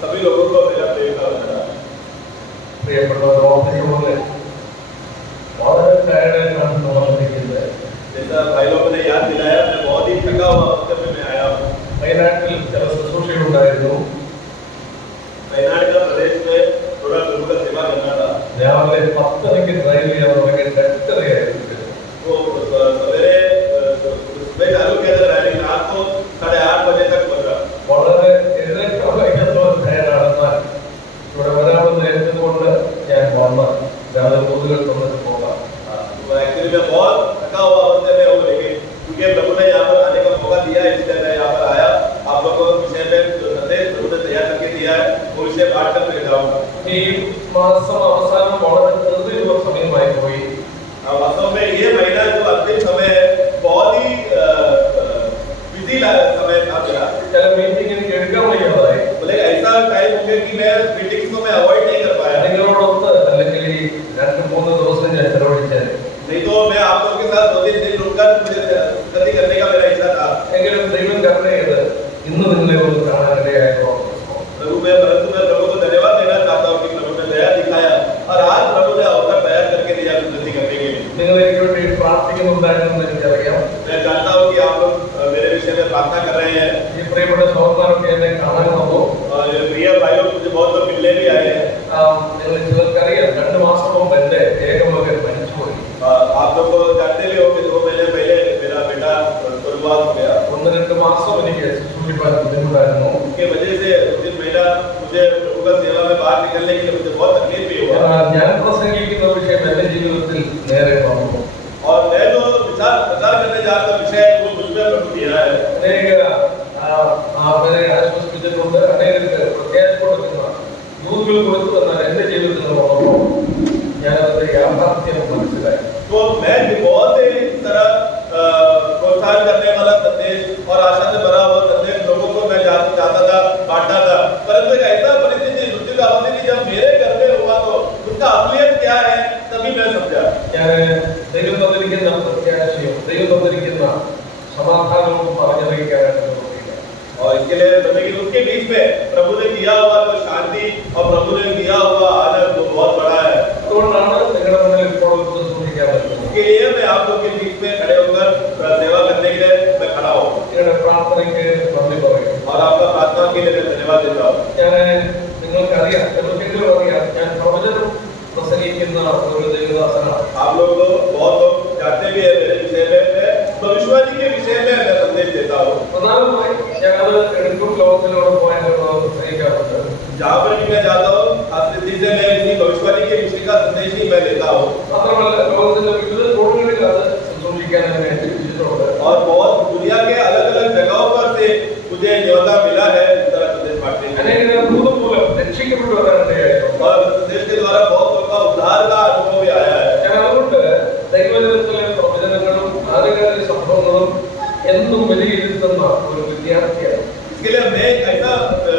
सभी लोगों को मेरा प्रेम का वंदना। जैसा भाई लोगों ने याद दिलाया, मैं बहुत ही थका हुआ वक्त में मैं आया हूँ। वयनाड का प्रदेश में थोड़ा गुरु का सेवा करना था। वो सवेरे सुबह चालू किया था, लेकिन रात को 8:30 बजे तक बन रहा। एक्चुअली मैं बहुत थका हुआ अवस्था में हूँ, लेकिन क्योंकि प्रभु ने यहाँ पर आने का मौका दिया है, इसलिए मैं यहाँ पर आया। आप लोगों को विषय में जो संदेश प्रभु ने तैयार करके दिया है, वो विषय पाठ कर मैं जाऊँगा। वास्तव में ये महीना जो अंतिम समय है, बहुत ही बिजी समय था मेरा। बोले ऐसा टाइम हो गया कि मैं मीटिंग्स को मैं अवॉइड नहीं कर पाया। नहीं तो मैं आप लोगों के साथ 2-3 दिन रुककर मुझे गति करने का मेरा इच्छा था। प्रभु मैं प्रभु को धन्यवाद देना चाहता हूँ कि प्रभु ने दया दिखाया और आज प्रभु ने अवसर तैयार करके दिया गति करने के लिए। मैं जानता हूँ कि आप लोग मेरे विषय में प्रार्थना कर रहे हैं। प्रिय भाई लोग मुझे बहुत लोग मिलने भी आए हैं। आप लोग को जानते भी हो कि 2 महीने पहले मेरा बेटा स्वर्गवास हो गया। उसके वजह से 2-3 महीना मुझे प्रभु का सेवा में बाहर निकलने के लिए मुझे बहुत तकलीफ भी हुआ। और मैं जो प्रचार करने जा रहा विषय वो मुझ में प्रभु दिया है। तो मैं भी बहुत ही इस तरह प्रोत्साहन करने वाला संदेश और आशा से भरा हुआ संदेश लोगों को मैं चाहता था, बांटना था। परंतु एक ऐसा परिस्थिति मृत्यु का अवधि जब मेरे घर में हुआ तो उसका असलियत क्या है तभी मैं समझा। और इसके लिए उसके बीच में प्रभु ने दिया हुआ तो शांति और प्रभु ने दिया हुआ आनंद तो बहुत बड़ा है। इसके लिए मैं आप लोग के बीच में खड़े होकर सेवा करने के लिए मैं खड़ा हूँ और आपका प्रार्थना के लिए मैं धन्यवाद देता हूँ। आप लोग बहुत लोग जानते भी है मेरे विषय में, मैं भविष्यवाणी के विषय में मैं संदेश देता हूँ। जहाँ पर भी मैं जाता हूँ स्थिति से मैं इसी भविष्यवाणी के विषय का संदेश ही मैं लेता हूँ। और बहुत दुनिया के अलग अलग जगहों पर से मुझे न्योता मिला है इस तरह संदेश बांटने का। और संदेश के द्वारा बहुत लोगों का उद्धार का अनुभव भी आया है। इसके लिए मैं ऐसा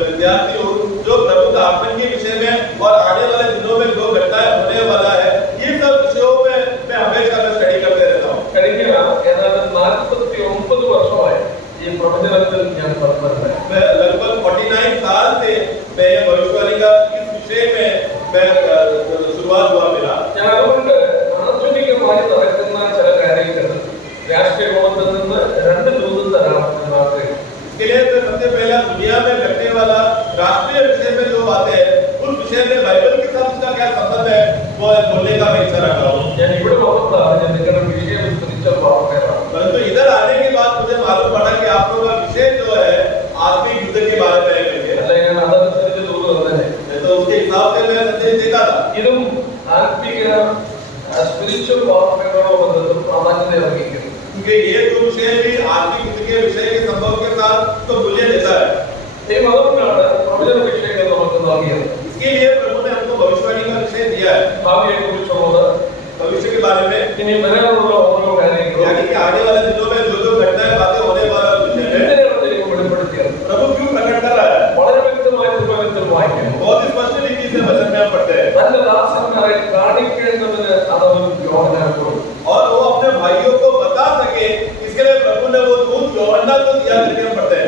विद्यार्थी हूँ जो प्रभु का आगमन के विषय में और आने वाले दिनों में जो घटनाएं होने वाला है, ये सब विषयों में मैं हमेशा स्टडी करते रहता हूँ। मैं लगभग 49 साल से मैं ये भविष्यवाणी का इस विषय में मैं शुरुआत हुआ मेरा। इसके लिए मैं सबसे पहले दुनिया में घटने वाला राष्ट्रीय विषय में जो बातें हैं उस विषय में बाइबल के साथ उसका क्या संबंध है वो बोलने का मैं इच्छा रखता हूँ। परंतु इधर आने के बाद मुझे मालूम पड़ा कि आप लोगों का विषय जो है आत्मिक युद्ध के बारे में है करके। तो उसके हिसाब से मैं संदेश देता था। क्योंकि ये जो विषय भी आत्मिक युद्ध के विषय के संभव के साथ तो मूल्य देता है। इसके लिए प्रभु ने हमको भविष्यवाणी का विषय दिया है। भविष्य के बारे में यानी कि आने वाले दिनों में जो जो घटनाएं बातें होने वाला विषय है प्रभु क्यों प्रकट कर रहा है। बहुत स्पष्ट रीति से वचन में हम पढ़ते हैं। और वो अपने भाइयों को बता सके इसके लिए प्रभु ने वो दूत यूहन्ना को दिया करके हम पढ़ते हैं।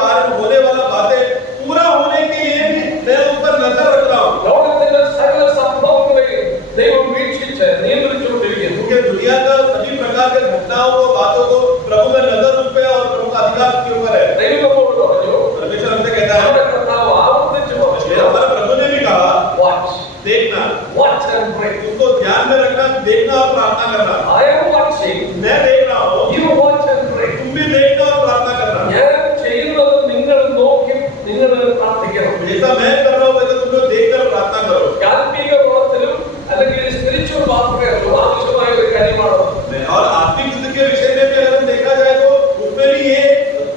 बारे में होने वाला बातें पूरा होने के लिए भी मैं उस पर नजर रख रहा हूँ। ലോകത്തിന്റെ സകല സംഭവങ്ങളെയും ദൈവം വീക്ഷിച്ച് നിയന്ത്രിച്ചുകൊണ്ടിരിക്കുന്നു. क्योंकि दुनिया का सभी प्रकार के घटनाओं को बातों को प्रभु का नजर उस पे और प्रभु का अधिकार उसके ऊपर है। ദൈവം നമ്മോട് പറഞ്ഞു, परमेश्वर हमसे कहता है, നമ്മുടെ കർത്താവ് ആവർത്തിച്ച് പറഞ്ഞു, हमारे प्रभु ने भी कहा watch, देखना, watch and pray. उसको ध्यान में रखना, देखना और प्रार्थना करना। I am watching, मैं देख रहा हूँ, you watch and pray. तुम भी देखना और प्रार्थना करना। ഞാൻ ചെയ്യുന്നത് നിങ്ങൾ നോക്കി നിങ്ങൾ പ്രാർത്ഥിക്കണം. जैसा मैं कर रहा हूँ वैसा तुम लोग देखकर प्रार्थना करो। ആത്മീക പ്രവർത്തനം അല്ലെങ്കിൽ സ്പിരിച്വൽ വാർത്തകളും ആവശ്യമായ ഒരു കാര്യമാണ്. और आत्मिक युद्ध के विषय में भी अगर देखा जाए तो उसमें भी ये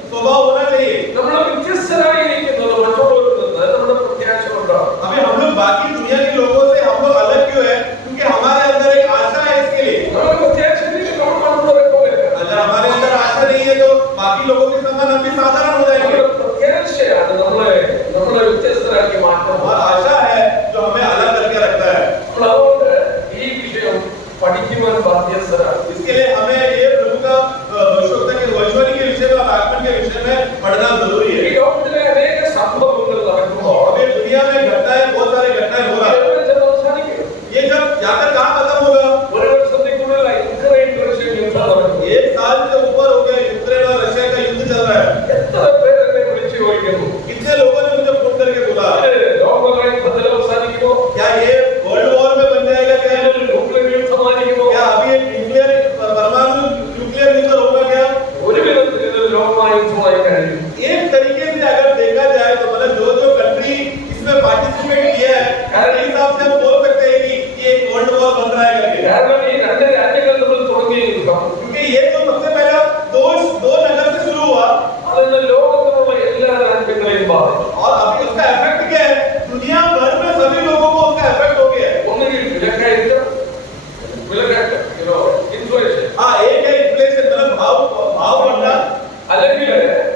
स्वभाव होना चाहिए। നമ്മൾ വ്യത്യസ്തരായിരിക്കുന്നത് മറ്റുള്ളവരിൽ നിന്ന് നമ്മുടെ പ്രത്യാശ കൊണ്ടാണ്. अभी हम लोग बाकी दुनिया के लोगों से हम लोग अलग क्यों है? क्योंकि हमारे अंदर एक आशा है इसके लिए। നമ്മുടെ പ്രത്യാശയിൽ നമ്മൾ മറ്റുള്ളവരെ പോലെ अगर हमारे अंदर आशा नहीं है तो बाकी लोगों के समान हम भी साधारण हो जाएंगे। നമ്മുടെ പ്രത്യാശയാണ് നമ്മളെ വ്യത്യസ്തരാക്കി മാറ്റുന്നത്. और आशा है जो हमें अलग करके रखता है। അപ്പോൾ അതുകൊണ്ട് ഈ വിഷയം പഠിക്കുവാൻ ബാധ്യസ്ഥരാണ്. इसके लिए हमें ये प्रभु का भविष्यवाणी के विषय में और आगमन के विषय में पढ़ना जरूरी है। ഈ ലോകത്തിലെ അനേക സംഭവങ്ങൾ നടക്കുമ്പോൾ अभी दुनिया में घटनाएं, बहुत सारी घटनाएं हो रहा है। ये जब जाकर कहाँ खत्म होगा? ഒരു വർഷത്തിനുള്ളിൽ യുക്രൈൻ റഷ്യ യുദ്ധം നടക്കും. एक साल से ऊपर हो गया यूक्रेन और रशिया का युद्ध चल रहा है। എത്ര പേര് എന്നെ വിളിച്ചു ചോദിക്കുന്നു, कितने लोगों ने मुझे फोन करके बोला ഇത് ലോകയുദ്ധത്തിൽ അവസാനിക്കുമോ, क्या ये वर्ल्ड वॉर में बन जाएगा? क्या ഇതിൽ ന്യൂക്ലിയർ യുദ്ധമായിരിക്കുമോ, क्या अभी ये परमाणु न्यूक्लियर युद्ध होगा? क्या ഒരു വിധത്തിൽ ഇത് ലോകയുദ്ധമായി കഴിയും. एक तरीके से अगर देखा जाए तो मतलब जो जो कंट्री इसमें पार्टिसिपेट किया है हर हिसाब से हम बोल सकते हैं कि ये एक वर्ल्ड वॉर बन रहा है करके। കാരണം ഈ രണ്ട് രാജ്യങ്ങൾ തമ്മിൽ തുടങ്ങിയ യുദ്ധം क्योंकि ये तो सबसे पहला दो नगर से शुरू हुआ അതിന് ലോകത്തിലുള്ള എല്ലാ രാജ്യങ്ങളെയും ബാധിച്ചു. और अभी उसका इफेक्ट क्या है? दुनिया भर में सभी लोगों को उसका इफेक्ट हो गया है। ഒന്നുകിൽ വിലക്കയറ്റം, ഇൻഫ്ലേഷൻ, हाँ, एक है इन्फ्लेशन मतलब भाव बढ़ना അല്ലെങ്കിൽ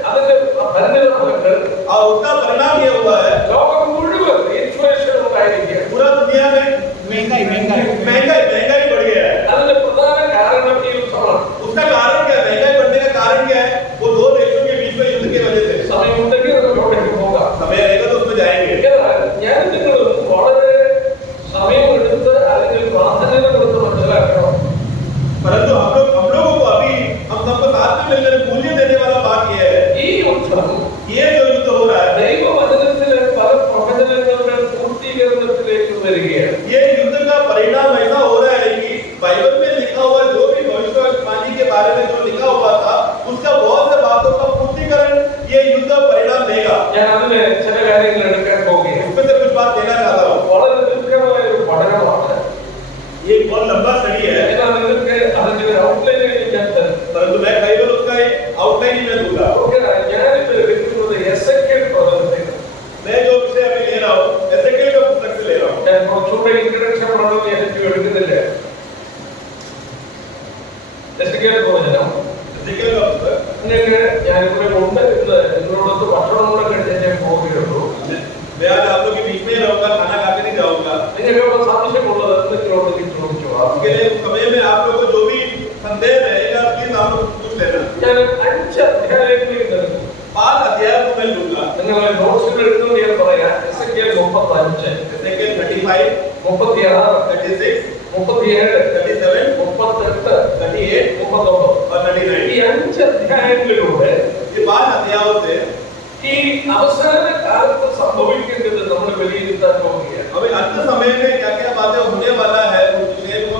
അതിന്റെ പരിണിതഫലങ്ങൾ और उसका परिणाम ये हुआ है ലോകം മുഴുവൻ ഇൻഫ്ലേഷൻ ഉണ്ടായിരിക്കുക. पूरा दुनिया में महंगाई बढ़ गया है। അതിന്റെ പ്രധാന കാരണം ഈ യുദ്ധമാണ്. उसका कारण क्या है? महंगाई बढ़ने का कारण क्या है? वो दो देशों के बीच में युद्ध की वजह से। സമയമുണ്ടെങ്കിൽ അതിലോട്ടേക്ക് പോകാം. समय रहेगा तो उसमें जाएंगे। എന്നാൽ ഞാൻ നിങ്ങൾ വളരെ സമയമെടുത്ത് അല്ലെങ്കിൽ പ്രാധാന്യം കൊടുത്ത് മനസ്സിലാക്കണം. परंतु हम लोगों को अभी हम सबको साथ में मिलकर मूल्य देने वाला बात यह है, ഈ യുദ്ധം ये जो युद्ध हो रहा है ദൈവവചനത്തിലെ പല പ്രവചനങ്ങളുടെ പൂർത്തീകരണത്തിലേക്ക് വരികയാണ്. ये युद्ध का परिणाम ऐसा हो रहा है कि बाइबल में लिखा हुआ जो भी भविष्यवाणी के बारे में जो लिखा हुआ था उसका बहुत से बातों का पूर्तिकरण ये युद्ध परिणाम देगा। ഞാൻ അതിന് ചില കാര്യങ്ങൾ എടുക്കാൻ പോവുകയാണ്. उसमें से कुछ बात देना चाहता हूँ। വളരെ ദീർഘമായ ഒരു പഠനമാണ്. ये बहुत लंबा स्टडी है എന്നാൽ നിങ്ങൾക്ക് അതിന്റെ ഒരു ഔട്ട്ലൈൻ ഞാൻ തരും. परंतु मैं कई बार उसका एक आउटलाइन ही मैं दूंगा। ഞാനിത് എടുക്കുന്നത് എസെക്കിയേൽ പ്രവചനത്തിൽ. मैं जो विषय अभी ले रहा हूँ एसेकिएल के पुस्तक से ले रहा हूँ। ഞാൻ കുറച്ചുകൂടെ ഇൻട്രഡക്ഷൻ പറഞ്ഞത് എനിക്ക് എടുക്കുന്നില്ല. എസെക്കിയേൽ പ്രവചനം एसेकिएल का पुस्तक നിങ്ങൾക്ക് ഞാനിവിടെ കൊണ്ട് ഇന്ന് നിങ്ങളോടൊത്ത് ഭക്ഷണം കൂടെ കഴിച്ചേ പോവുകയുള്ളൂ. मैं आज आप लोग के बीच में ही रहूंगा, खाना खा के नहीं जाऊंगा। നിങ്ങൾക്ക് സംശയമുള്ളത് എന്തെങ്കിലും ചോദിച്ചു. उसके लिए समय में आप लोगों को जो भी संदेह रहेगा प्लीज आप लोग पूछ लेना। ഞാൻ 5 അധ്യായങ്ങളിൽ നൽകും. 5 अध्याय को मैं लूंगा। നിങ്ങളെ നോട്ട്സുകൾ എഴുതുന്നത് ഞാൻ പറയാം. എസെക്കിയേൽ 35, एसेकिएल 35, 36, 36, 37, 37, 38, 38 39 और 39। ഈ 5 അധ്യായങ്ങളിലൂടെ ये 5 अध्यायों से ഈ അവസാന കാലത്ത് സംഭവിക്കേണ്ടത് നമ്മൾ വിലയിരുത്താൻ പോവുകയാണ്. अभी अंत समय में क्या-क्या बातें होने वाला है उस विषय को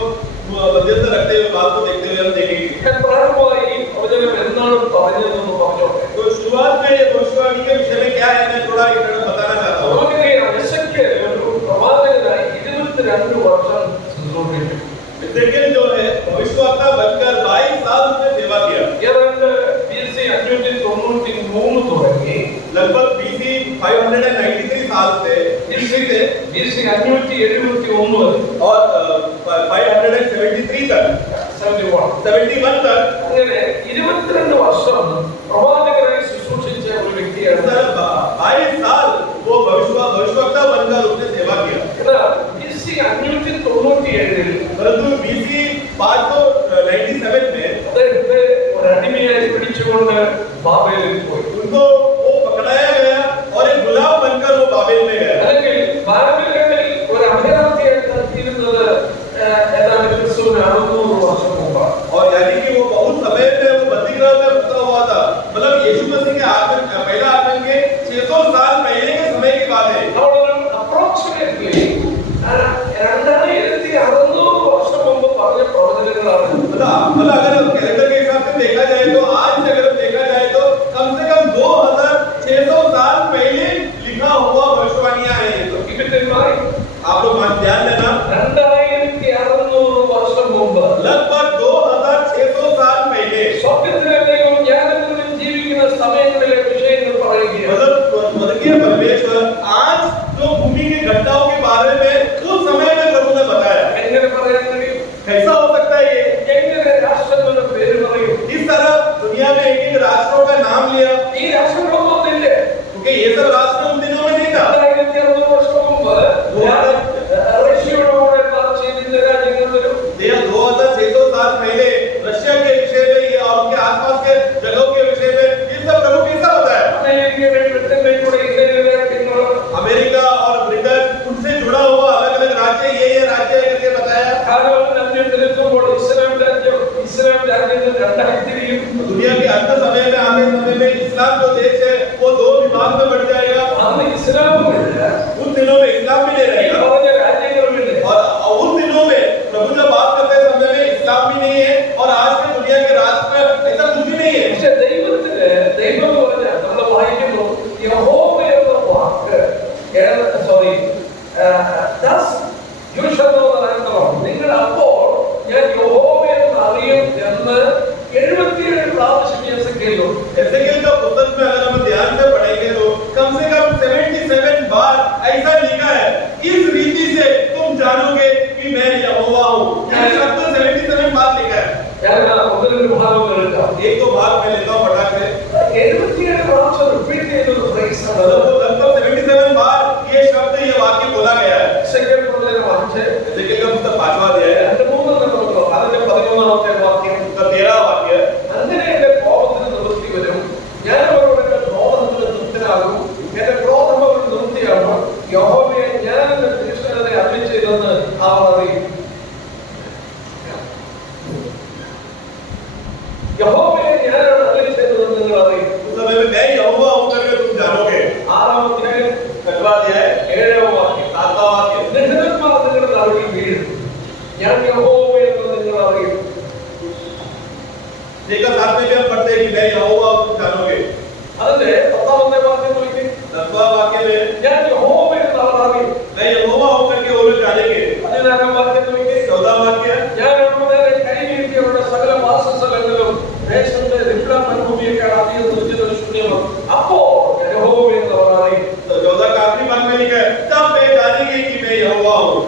मध्यस्थ रखते हुए बात को देखते हुए हम देखेंगे। ഞാൻ പ്രാരംഭമായി പ്രവചനം എന്താണ് പറഞ്ഞതെന്ന് പറഞ്ഞോട്ടെ. तो शुरुआत में ये भविष्यवाणी के विषय में क्या है मैं थोड़ा इंट्रोडक्शन बताना चाहता हूँ। നമുക്കറിയാം എസെക്കിയേൽ ഒരു പ്രവാചകനായി 22 വർഷം ശുശ്രൂഷിച്ചു. एसेकिएल जो है भविष्यवक्ता बनकर 22 साल उसने सेवा किया। ഏതാണ്ട് BC 593 തുടങ്ങി लगभग BC 593 साल से BC 571 और 573 तक 71 तक അങ്ങനെ 22 വർഷം പ്രവാചകനായി ശുശ്രൂഷിച്ച ഒരു വ്യക്തിയാണ്. 22 साल वो भविष्यवक्ता बनकर उसने सेवा किया। എന്നാൽ BC 597 परंतु BC 597 में അദ്ദേഹത്തെ ഒരു അടിമയായി പിടിച്ചുകൊണ്ട് ബാബേലിൽ പോയി. उनको वो हुआ था, मतलब यीशु मसीह के आगमन, पहला आगमन के 600 साल पहले के समय की बात है। അപ്രോക്സിമേറ്റ്ലി 2600 വർഷം മുമ്പ് പറഞ്ഞ പ്രവചനങ്ങളാണ്. मतलब अगर कैलेंडर के हिसाब से देखा जाए तो आज से अगर देखा जाए तो कम से कम 2600 साल पहले लिखा हुआ भविष्यवाणियां हैं। तो आप लोग ध्यान देना, 2600 വർഷം മുമ്പ് लगभग 2600 साल पहले സ്വർഗ്ഗത്തിലെ ദൈവം ജ്ഞാനത്തിലും ജീവിക്കുന്ന സമയങ്ങളിലെ വിഷയങ്ങൾ പറയുകയാണ്. मतलब स्वर्गीय परमेश्वर आज जो भूमि की घटनाओं के बारे में उस समय में प्रभु ने बताया। എങ്ങനെ പറയാൻ കഴിയും? कैसा हो सकता है ये? എങ്ങനെ രാഷ്ട്രങ്ങളുടെ പേര് പറയും? इस तरह दुनिया में एक एक राष्ट्रों का नाम लिया, ഈ രാഷ്ട്രങ്ങളൊന്നുമില്ല. क्योंकि ये सब राष्ट्र उन दिनों में नहीं था। 2600 വർഷം മുമ്പ് റഷ്യയുടെ കൂടെ മാർച്ച് ചെയ്തിരുന്ന രാജ്യങ്ങൾ വരും. 2600 साल पहले रशिया के विषय में ये और उनके आसपास के जगहों के विषय में ये सब प्रभु कैसा होता है? അമേരിക്കയുടെ ബ്രിട്ടന്റെ കൂടെ ഇസ്രായേൽ രാജ്യങ്ങൾ, अमेरिका और ब्रिटेन उनसे जुड़ा हुआ अलग अलग राज्य ये राज्य है करके बताया। കാലഘട്ടം അന്ത്യത്തിലെത്തുമ്പോൾ ഇസ്ലാം രാജ്യങ്ങൾ രണ്ടായി തിരിയും. दुनिया के अंत समय में आने समय में इस्लाम जो देश है वो दो विभाग में बढ़ जाएगा। അന്ന് ഇസ്ലാമുമില്ല, उन दिनों में इस्लाम भी नहीं ഈ रहेगा പറഞ്ഞ രാജ്യങ്ങളുമില്ല. और उन दिनों में प्रभु जब बात करते समय में इस्लाम भी नहीं है और आज के दुनिया के राष्ट्र में ऐसा कुछ भी नहीं है। പക്ഷെ ദൈവം പറഞ്ഞ നമ്മൾ വായിക്കുന്നു യഹോവ എന്ന വാക്ക് നിങ്ങൾ അപ്പോൾ ഞാൻ യഹോവ എന്ന് അറിയും എന്ന് 77 പ്രാവശ്യം എസെക്കിയേൽ का पुस्तक में अगर हम ध्यान से पढ़ेंगे तो कम से कम 77 बार ऐसा लिखा है, इस रीति से तुम जानोगे कि मैं यहोवा हूँ। ये शब्द 77 बार लिखा है। ഞാൻ ഒന്നൊരു ഭാഗം എടുക്കാം. एक तो भाग में लेता हूँ फटाक से, 77 പ്രാവശ്യം റിപ്പീറ്റ് ചെയ്തൊരു ഫ്രേസ് ആണ്. मतलब वो लगभग 77 बार ये शब्द ये वाक्य बोला गया है। എസെക്കിയേൽ പുസ്തകം വായിച്ച് एजेकिएल का पुस्तक 5वां अध्याय है, 2-3 അതിന്റെ 13ാമത്തെ വാക്യം. उसका 13वां वाक्य है। അങ്ങനെ എന്റെ കോപത്തിന് നിവൃത്തി വരും, ഞാൻ അവരോട് എന്റെ ക്രോധത്തിന് തൃപ്തനാകും, എന്റെ ക്രോധം അവരുടെ നിവൃത്തിയാകും. യഹോവയെ ഞാൻ എന്റെ തിരുസനത്തെ അരുളിച്ചെയ്തെന്ന് അവർ അറിയും. യഹോവയെ ഞാനാണ് അരുളിച്ചെയ്തതെന്ന് നിങ്ങൾ അറിയും. उस समय में मैं यहोवा हूँ करके तुम जानोगे। 6-ാം അധ്യായം 7वां अध्याय 7-ാം വാക്യം. 7वां वाक्य, നിഹതന്മാർ നിങ്ങളുടെ നടുവിൽ വീഴും, ഞാൻ യഹോവയെന്ന് നിങ്ങൾ അറിയും. देखा साथ में भी हम पढ़ते हैं कि मैं यहोवा हूँ तुम जानोगे। അതിന്റെ 10ാമത്തെ വാക്യം നോക്കി, 10वां वाक्य में ഞാൻ യഹോവയെന്ന് അവർ അറിയും. मैं यहोवा हूँ करके वो लोग जानेंगे। 14ാം വാക്യം നോക്കി, 14वां वाक्य, ഞാൻ അവരുടെ കൈ നീട്ടി അവരുടെ സകല വാസസ്ഥലങ്ങളിലും ദേശത്തെ ദിബ്ലാ മരുഭൂമിയൊക്കെ അധികം നിർജ്ജന ശൂന്യമാണ്. അപ്പോൾ യഹോവയെന്ന് അവർ അറിയും. तो 14 का आखिरी भाग में लिखा है, तब वे जानेंगे कि मैं यहोवा हूँ।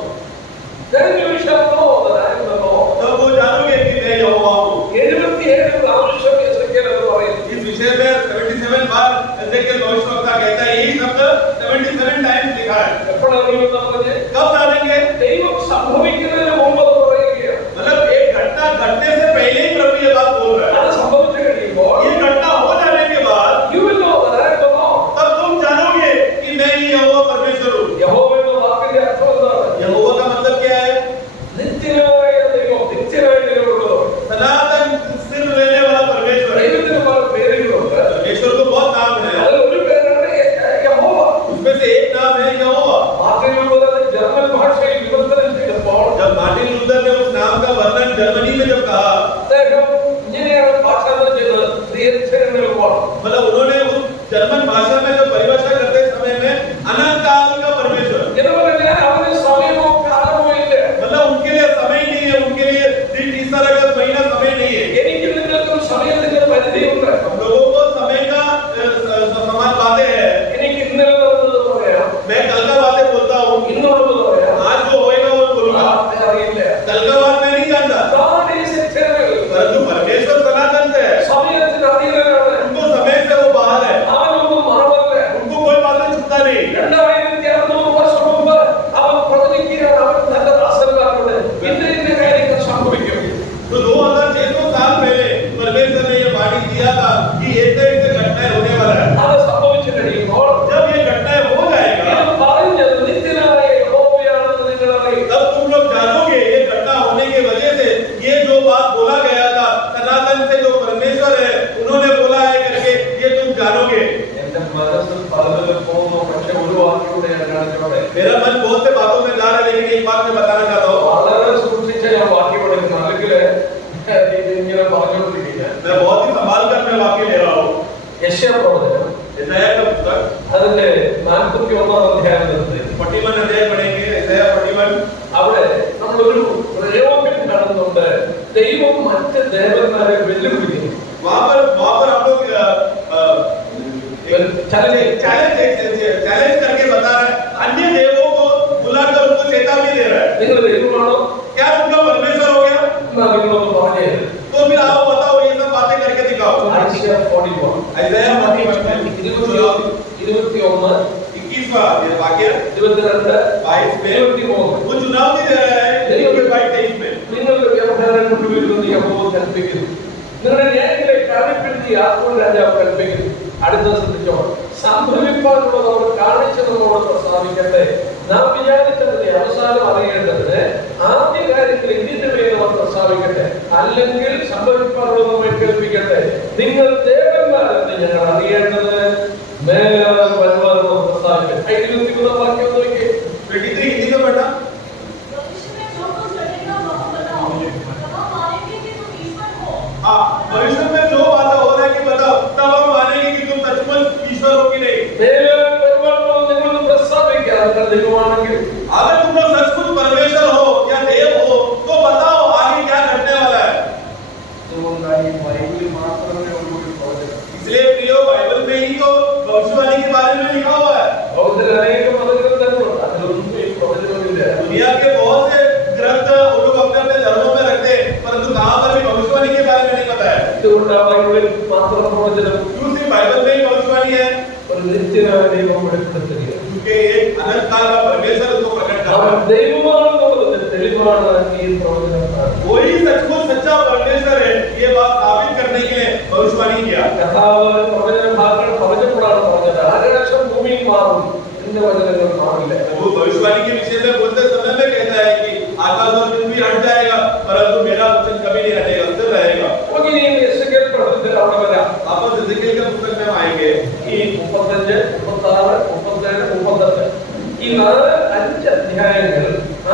Then you shall know that I am the Lord. तब वो जानोगे कि मैं यहोवा हूँ। 77 പ്രാവശ്യം എസെക്കിയേൽ എന്ന് പറയുന്നു. इस विषय में 77 बार एजेकिएल भविष्यवक्ता कहता है, यही शब्द 77 टाइम्स लिखा है। എപ്പോഴറിയുമെന്ന് പറഞ്ഞ് कब जानेंगे? ദൈവം സംഭവിക്കുന്നതിന് മുമ്പ് അത് പറയുകയാണ്. मतलब एक घटना घटने से पहले ही प्रभु ये बात बोल रहा है। അത് സംഭവിച്ചു കഴിയുമ്പോൾ ये घटना हो जाने के बाद you will know that I am the Lord. तब तुम जानोगे कि मैं ही यहोवा परमेश्वर हूँ। യഹോവ എന്ന വാക്കിന്റെ അർത്ഥം എന്താണ്? यहोवा का मतलब क्या है? നിത്യനായ ദൈവം, നിത്യനായ ദൈവമുള്ളത്. सनातन स्थिर रहने वाला परमेश्वर। ദൈവത്തിന് പല പേരുകളുണ്ട്. परमेश्वर को बहुत नाम है, അതിൽ ഒരു പേരാണ് യഹോവ. उसमें से एक नाम है यहोवा। മാർട്ടിൻ ലൂഥർ ജർമ്മൻ ഭാഷയിൽ വിവർത്തനം ചെയ്തപ്പോൾ जब मार्टिन लूथर ने उस नाम का वर्णन जर्मनी में जब कहा, അദ്ദേഹം ഇങ്ങനെയാണ് ഭാഷാന്തരം ചെയ്തത്, ദീർഘനിർവാണം. मतलब उन्होंने उस जर्मन भाषा में जो परिभाषा करते समय में अनंत काल का परमेश्वर, എന്ന് പറഞ്ഞാൽ അവന് സമയമോ കാലമോ ഇല്ല. मतलब उनके लिए समय नहीं है, उनके लिए दिन 30 अगस्त महीना समय नहीं है। എനിക്ക് നിങ്ങൾക്കും സമയത്തിന്റെ പരിധിയുണ്ട്. हम लोगों को समय का समान बातें हैं। എനിക്ക് ഇന്നലെ നടന്നത് പറയാം, मैं कल का बातें बोलता हूँ, ഇന്നുള്ളത് പറയാം, आज जो होएगा वो बोलूंगा। നാളെ അറിയില്ല. कल का बात मैं नहीं जानता, God is eternal. परंतु परमेश्वर सनातन से है, സമയത്തിന് അതീതനാണ്. उनको समय से वो बाहर है। അവനൊന്നും മറവ് मैं बहुत ही संभाल कर मैं वाक्य ले रहा हूँ। യെശയ്യാ പ്രവചനം यशायाह का पुस्तक അതിന്റെ 41 അധ്യായം നിർത്തി 41 अध्याय पढ़ेंगे। यशायाह 41 അവിടെ നമ്മളൊരു പ്രയോഗം കാണുന്നുണ്ട്. ദൈവം മറ്റ് ദേവന്മാരെ വെല്ലുവിളിക്കുന്നു. वहाँ पर हम लोग चैलेंज करके बता रहे हैं, अन्य देवों को बुलाकर उनको चेतावनी दे रहा है। നിങ്ങൾ ദൈവമാണോ? क्या उनका परमेश्वर हो गया? എന്നാ നിങ്ങളൊന്ന് പറഞ്ഞേ. तो फिर आओ बताओ, ये सब बातें करके दिखाओ। ഐശയ്യാ 41 यशायाह 41 में 21 21वां वाक्य 22 22 में 23 वो चुनाव भी दे रहा है। 23 में നിങ്ങളുടെ വ്യവഹാരം കൊണ്ടുവരുമെന്ന് യഹോവ കൽപ്പിക്കുന്നു. നിങ്ങളുടെ ന്യായങ്ങളെ കാര്യപ്പെടുത്തി യാക്കോബ് രാജാവ് കൽപ്പിക്കുന്നു. അടുത്ത ശ്രദ്ധിച്ചോ, സംഭവിക്കാനുള്ളത് അവർ കാണിച്ചു നമ്മോട് പ്രസ്താവിക്കട്ടെ. നാം വിചാരിച്ചതിന്റെ അവസാനം അറിയേണ്ടതിന് ആദ്യ കാര്യത്തിൽ എന്തിന്റെ പേര് അവർ പ്രസ്താവിക്കട്ടെ, അല്ലെങ്കിൽ സംഭവിക്കാനുള്ളത് നമ്മെ കേൾപ്പിക്കട്ടെ. നിങ്ങൾ ദേവന്മാരെന്ന് ഞങ്ങൾ അറിയേണ്ടത് മേലാൽ വരുവാനുള്ള പ്രസ്താവിക്കട്ടെ. 23 വാക്യം നോക്കിയേ. 23 हिंदी का पढ़ना। हाँ, भविष्य में जो बात हो रहा है कि बताओ, तब हम मानेंगे कि तुम सचमुच ईश्वर हो कि नहीं। अगर तुम लोग सचमुच परमेश्वर हो या देव हो तो बताओ आगे क्या घटने वाला है। इसलिए प्रियो, बाइबल में ही तो भविष्यवाणी के बारे में लिखा हुआ है। दुनिया के बहुत से ग्रंथ वो लोग अपने अपने धर्मों में रखते हैं, परंतु कहाँ पर भी भविष्यवाणी के बारे में नहीं पता है। क्यों सिर्फ बाइबल में ही भविष्यवाणी है? क्योंकि एक अनंत काल का परमेश्वर उसको प्रकट कर रहा है। वही सचमुच सच्चा परमेश्वर है, ये बात साबित करने के लिए भविष्यवाणी किया। वो भविष्यवाणी के विषय में बोलते समय में कहता है कि आकाश और पृथ्वी भी हट जाएगा, परंतु मेरा वचन कभी नहीं हटेगा, स्थिर रहेगा। वापस एजेकिएल के पुस्तक में आएंगे। ഈ 35, 36, 37, 38 ഈ 4-5 അധ്യായങ്ങൾ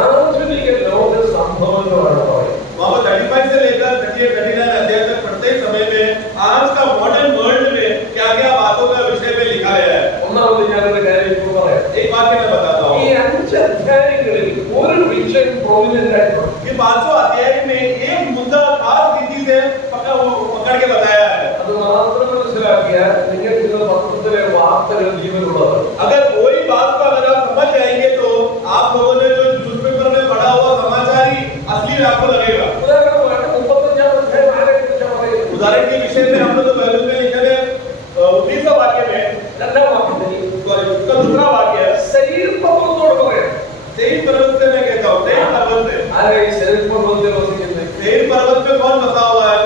ആധുനിക ലോക സംഭവങ്ങളാണ് പറയുന്നത്. वहाँ 35 से लेकर 38-39 अध्याय तक प्रत्येक समय में आज का मॉडर्न वर्ल्ड में क्या-क्या बातों का विषय में लिखा गया है। ഒന്നാമത് ഞാനൊരു കാര്യം ഇപ്പോൾ പറയാം. एक बात मैं बताता हूँ। ഈ 5 അധ്യായങ്ങളിൽ ഒരു വിഷയം പ്രോമിനന്റ് ആയിട്ടുണ്ട്. ये 5 अध्याय में एक मुद्दा खास रीति से पकड़ के बताया है। അത് മാത്രം മനസ്സിലാക്കിയാൽ നിങ്ങൾക്ക് ഇത് പത്രത്തിലെ വാർത്തകൾ ജീവനുള്ളതാണ്. अगर कोई बात को अगर आप समझ जाएंगे तो आप लोगों ने जो न्यूज़पेपर में पढ़ा हुआ समाचार ही असली में आपको लगेगा। ഉദാഹരണമായിട്ട് 35 അധ്യായം ആരെക്കുറിച്ചാണ് പറയുന്നത്? उदाहरण के विषय में हम लोग तो बाइबल में लिखे हैं 19वां वाक्य में, രണ്ടാം വാക്യത്തിൽ उसका दूसरा वाक्य है സെയീർ പർവ്വതത്തോട് പറയാം. सेईर पर्वत से मैं कहता हूँ, सेईर पर्वत से। ആരെ ഈ സെയീർ പർവ്വതത്തിൽ വസിക്കുന്നത്? सेईर पर्वत पे कौन बसा हुआ है?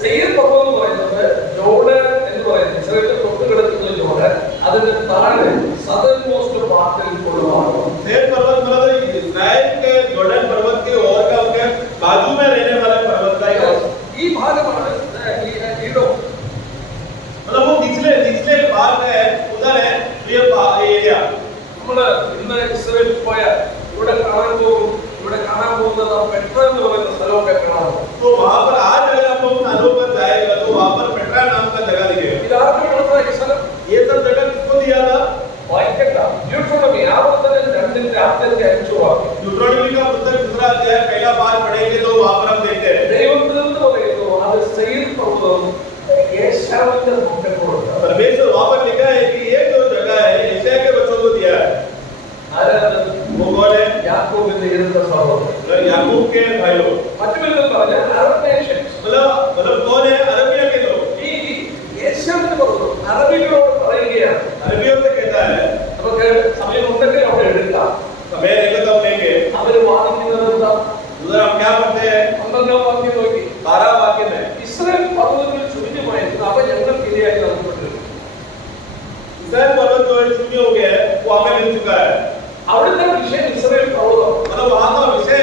സെയീർ പർവ്വതം എന്ന് പറയുന്നത് ജോർഡൻ എന്ന് പറയുന്നത് ഇസ്രായേലിന്റെ തൊട്ട് കിടക്കുന്ന ജോർഡൻ, അതിന്റെ താഴെ സദർൻ മോസ്റ്റ് പാർട്ടിൽ ഉള്ളതാണ്. सेईर पर्वत मतलब इस्राएल के जॉर्डन पर्वत के और का उसके बाजू में रहने वाले पर्वत का ഈ ഭാഗമാണ് ഈഡോം. मतलब वो निचले भाग है, उधर है ये एरिया। നമ്മള് ഇന്ന് ഇസ്രായേലിൽ പോയാൽ ഇവിടെ കാണാൻ പോകുന്നത് പെട്ര എന്ന് പറയുന്ന സ്ഥലമൊക്കെ കാണാം. तो वहाँ पर आज अगर आप लोग स्थानों पर जाएगा तो वहाँ पर पेट्रा नाम का जगह दिखेगा। ഇതാർക്ക് കൊടുത്ത ഈ സ്ഥലം? ये सब जगह किसको दिया था? വായിക്കണ്ട. ड्यूटोनॉमी ആവർത്തനം 2-ന്റെ ആദ്യത്തെ 5 വാക്യം. ड्यूटोनॉमी का पुस्तक दूसरा अध्याय पहला पाठ पढ़ेंगे तो वहाँ पर हम देखते हैं ദൈവം എന്ന് പറയുന്നു അത് സെയീർ പർവ്വതം യേശാവിന്റെ മക്കൾക്കുണ്ട്. परमेश्वर वहाँ पर लिखा है कि ये जो जगह है यशायाह के बच्चों को दिया है। ആരാണ്? वो कौन है? യാക്കോബിന്റെ ഇരട്ട സഹോദരൻ. याकूब के भाई लोग। മറ്റു വിധത്തിൽ പറഞ്ഞാൽ അറബ് നേഷൻസ്. मतलब कौन है? अरबिया के लोग। ഈ യേശാവിന്റെ പർവ്വതം അറബികളോട് പറയുകയാണ്. अरबियों से कहता है, നമുക്ക് സമയം ഉണ്ടെങ്കിൽ അവിടെ എടുക്കാം. समय लेकर तब लेंगे। അവര് വാദിക്കുന്നത് എന്താ? उधर हम क्या पढ़ते हैं? 12 വാക്യം നോക്കി. 12 वाक्य में ഇസ്രായേൽ പർവ്വതങ്ങൾ ശൂന്യമായിരുന്നു, അവ ഞങ്ങൾക്കിരയായി നൽകപ്പെട്ടു. इस्राएल पर्वत जो शून्य हो गया है वो हमें मिल चुका है। അവിടുത്തെ വിഷയം ഇസ്രായേൽ പർവ്വതം. मतलब वहाँ का विषय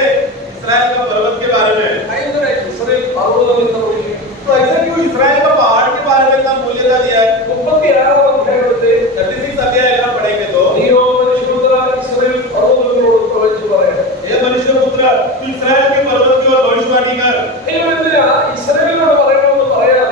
इस्राएल का पर्वत के बारे में। ഭയങ്കരമായിട്ട് ഇസ്രായേൽ പർവ്വതം എന്ന വിഷയം. तो ऐसा क्यों इस्राएल का पहाड़ के बारे में इतना मूल्यता दिया है? 36 അധ്യായത്തിൽ 36 अध्याय अगर हम पढ़ेंगे तो നീയോ മനുഷ്യപുത്ര ഇസ്രായേൽ പർവ്വതങ്ങളോട് പ്രവചിച്ചു പറയണം. हे मनुष्यपुत्र, तू इस्राएल के पर्वत की ओर भविष्यवाणी कर। ദൈവം എന്തിനാ ഇസ്രായേലിനോട് പറയണമെന്ന് പറയാതെ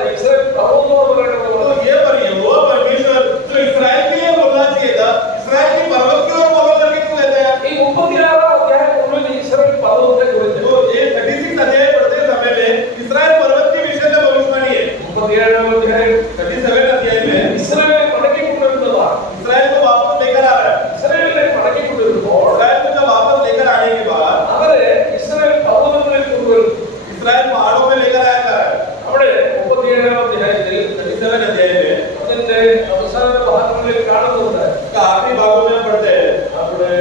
37 अध्याയം 37 अध्याय में ഇസ്രായേലിനെ മടക്കിക്കൊണ്ടിരുന്നതാണ്. इस्राएल को वापस लेकर आ रहा है। ഇസ്രായേലിനെ മടക്കിക്കൊണ്ടിരുന്നപ്പോൾ इस्राएल को जब वापस लेकर आने के बाद അവരെ ഇസ്രായേൽ പർവ്വതങ്ങളിൽ കൊണ്ടുവരും. इस्राएल पहाड़ों में लेकर आया जा रहा है। അവിടെ 37 അധ്യായത്തിൽ 37 अध्याय में അതിന്റെ അവസാന ഭാഗങ്ങളിൽ കാണുന്നുണ്ട്. का आखिरी भागों में हम पढ़ते हैं। അവിടെ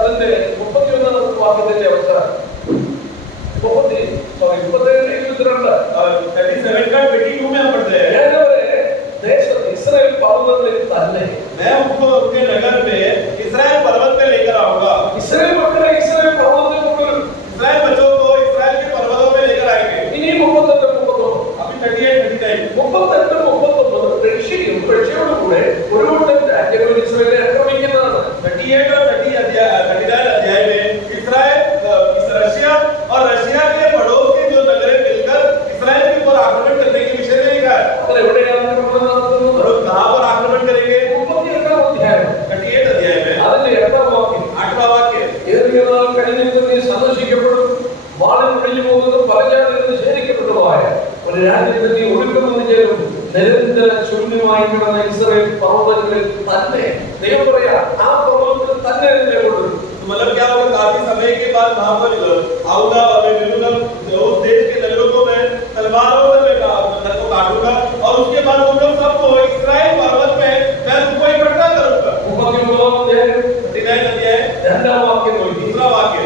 അതിന്റെ 31 വാക്യത്തിന്റെ അവസാനം 37 और 37 का 22 में हम पढ़ते हैं। ഞാനവരെ ദേശത്ത് ഇസ്രായേൽ പർവ്വതങ്ങളിൽ തന്നെ मैं उनको उनके नगर में इस्राएल पर्वत पे लेकर आऊंगा। ഇസ്രായേൽ മക്കളെ ഇസ്രായേൽ പർവ്വതത്തിൽ കൊണ്ടുവരും. इस्राएल बच्चों को इस्राएल के पर्वतों में लेकर आएंगे। ഇനി 38 39 अभी 38 39 38 39 റഷ്യയോട് കൂടെ ഒരു കൂട്ടം രാജ്യങ്ങൾ ഇസ്രായേലിനെ ആക്രമിക്കുന്നതാണ്. 38 और 39 अध्याय में इस्राएल रशिया और रशिया के पड़ोस के जो नगर मिलकर इस्राएल के ऊपर आक्रमण करने के विषय में लिखा है। അവർ എവിടെയാണ് ആക്രമണം നടത്തുന്നത്? और कहां पर आक्रमण करेंगे? 38 അധ്യായം 38 अध्याय में അതിന്റെ 8 വാക്യം 8वां वाक्य ഏറിയനാൾ കഴിഞ്ഞിട്ട് നീ സന്ദർശിക്കപ്പെടും, വാളിൽ ഒഴിഞ്ഞു പോകുന്നതും പലജാതിയിൽ ശേഖരിക്കപ്പെട്ടതുമായ ഒരു രാജ്യത്ത് നീ ഒടുക്കമെന്ന് ചേരും. നിരന്തര ശൂന്യമായി കിടന്ന ഇസ്രായേൽ പർവ്വതങ്ങളിൽ തന്നെ ദൈവം പറയാ ആ പർവ്വതത്തിൽ തന്നെ നിന്നെ കൊണ്ടുവരും. मतलब क्या होगा? काफी समय के बाद वहां पर आऊंगा और मैं मिलूंगा उस देश के नगरों को मैं तलवारों से नगर को काटूंगा और उसके बाद उन लोग सबको इस्राएल पर्वत में मैं उनको इकट्ठा करूंगा। 39 അധ്യായം 39 अध्याय 2 വാക്യം നോക്കി. दूसरा वाक्य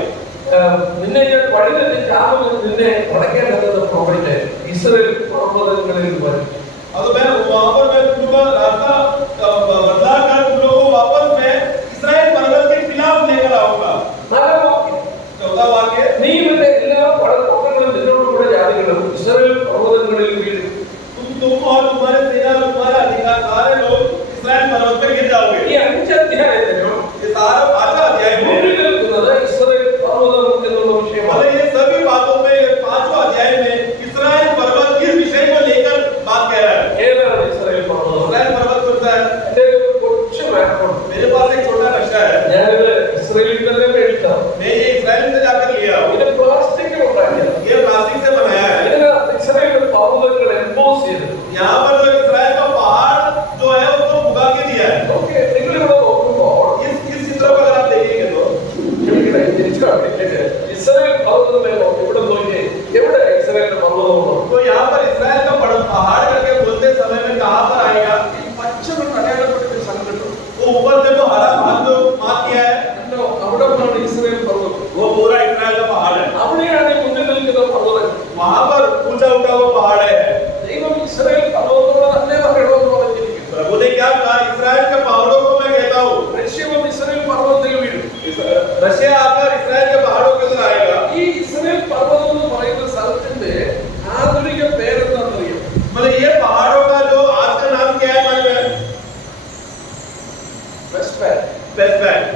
നിന്നെ ഞാൻ വഴിതെറ്റി ചാകുമെന്ന് നിന്നെ വടക്കേണ്ടത് പ്രവചിച്ച് ഇസ്രായേൽ പർവ്വതങ്ങളിൽ വരും. अब मैं वहां पर मैं तुमको रास्ता बदला कर तुम लोगों को वापस मैं इस्राएल पर्वत के खिलाफ लेकर आऊंगा। 4 वाक्യം चौथा वाक्य നീ ഇവന്റെ എല്ലാ പടക്കങ്ങളും നിന്നോടുകൂടെ ജാതികളും ഇസ്രായേൽ പർവ്വതങ്ങളിൽ വീഴും. तुम और तुम्हारे सेना और तुम्हारा अधिकार सारे लोग इस्राएल पर्वत पे गिर जाओगे। ഈ 5 അധ്യായത്തിലും ये सारा 5 अध्याय में മുന്നിൽ നിൽക്കുന്നത് ഇസ്രായേൽ പർവ്വതം എന്നുള്ള വിഷയമാണ്. मतलब ये सभी बातों में 5वां अध्याय में इस्राएल पर्वत किस विषय को लेकर बात कह रहा है? ഏതാണ് ഇസ്രായേൽ പർവ്വതം? इस्राएल पर्वत कौन सा है? എന്റെ ഒരു കൊച്ചു മാപ്പുണ്ട്. मेरे पास एक छोटा नक्शा है। ഞാനിത് ഇസ്രായേലിൽ തന്നെ മേടിച്ചതാണ്. मैं ये इस्राएल से जाकर लिया हूँ। ഇത് പ്ലാസ്റ്റിക് ഉണ്ടാക്കിയത്. ये प्लास्टिक से बनाया है। ഇതിനകത്ത് ഇസ്രായേലിന്റെ പർവ്വതങ്ങൾ എംബോസ് ചെയ്തു. यहाँ पर जो इस्राएल का पहाड़ जो है उसको उगा के दिया है। ഓക്കേ, നിങ്ങൾ ഇവിടെ നോക്കുമ്പോൾ इस चित्र को अगर आप देखिएगा तो ഇസ്രായേൽ പർവ്വതമേ നോക്കി ഇവിടെ നോക്കിയേ, എവിടെ ഇസ്രായേലിന്റെ പർവ്വതമുണ്ടോ? तो यहाँ पर इस्राएल का पहाड़ करके बोलते समय में कहाँ पर आएगा? പച്ചവെള്ളം അടയാളപ്പെടുത്തിയ സംഘടന वो ऊपर से वो हरा भाग जो मार्क किया है കണ്ടോ? അവിടെ ഇസ്രായേൽ പർവ്വതം. वो पूरा इस्राएल का पहाड़ है। അവിടെയാണ് ഈ മുന്നിൽ നിൽക്കുന്ന പർവ്വതം. वहाँ पर ऊंचा ऊंचा वो पहाड़ है। ദൈവം ഇസ്രായേൽ പർവ്വതത്തോട് തന്നെ പറയണമെന്ന് പറഞ്ഞിരിക്കുന്നു. प्रभु ने क्या कहा? इस्राएल के पहाड़ों को मैं कहता हूँ। റഷ്യവും ഇസ്രായേൽ പർവ്വതത്തിൽ വീഴും. रशिया आकर इस्राएल के पहाड़ों के अंदर आएगा। ഈ ഇസ്രായേൽ പർവ്വതം എന്ന് പറയുന്ന സ്ഥലത്തിന്റെ ആധുനിക പേരെന്താണെന്നറിയോ? मतलब ये पहाड़ों का जो आज का नाम क्या है? मालूम है? West bank. West Bank.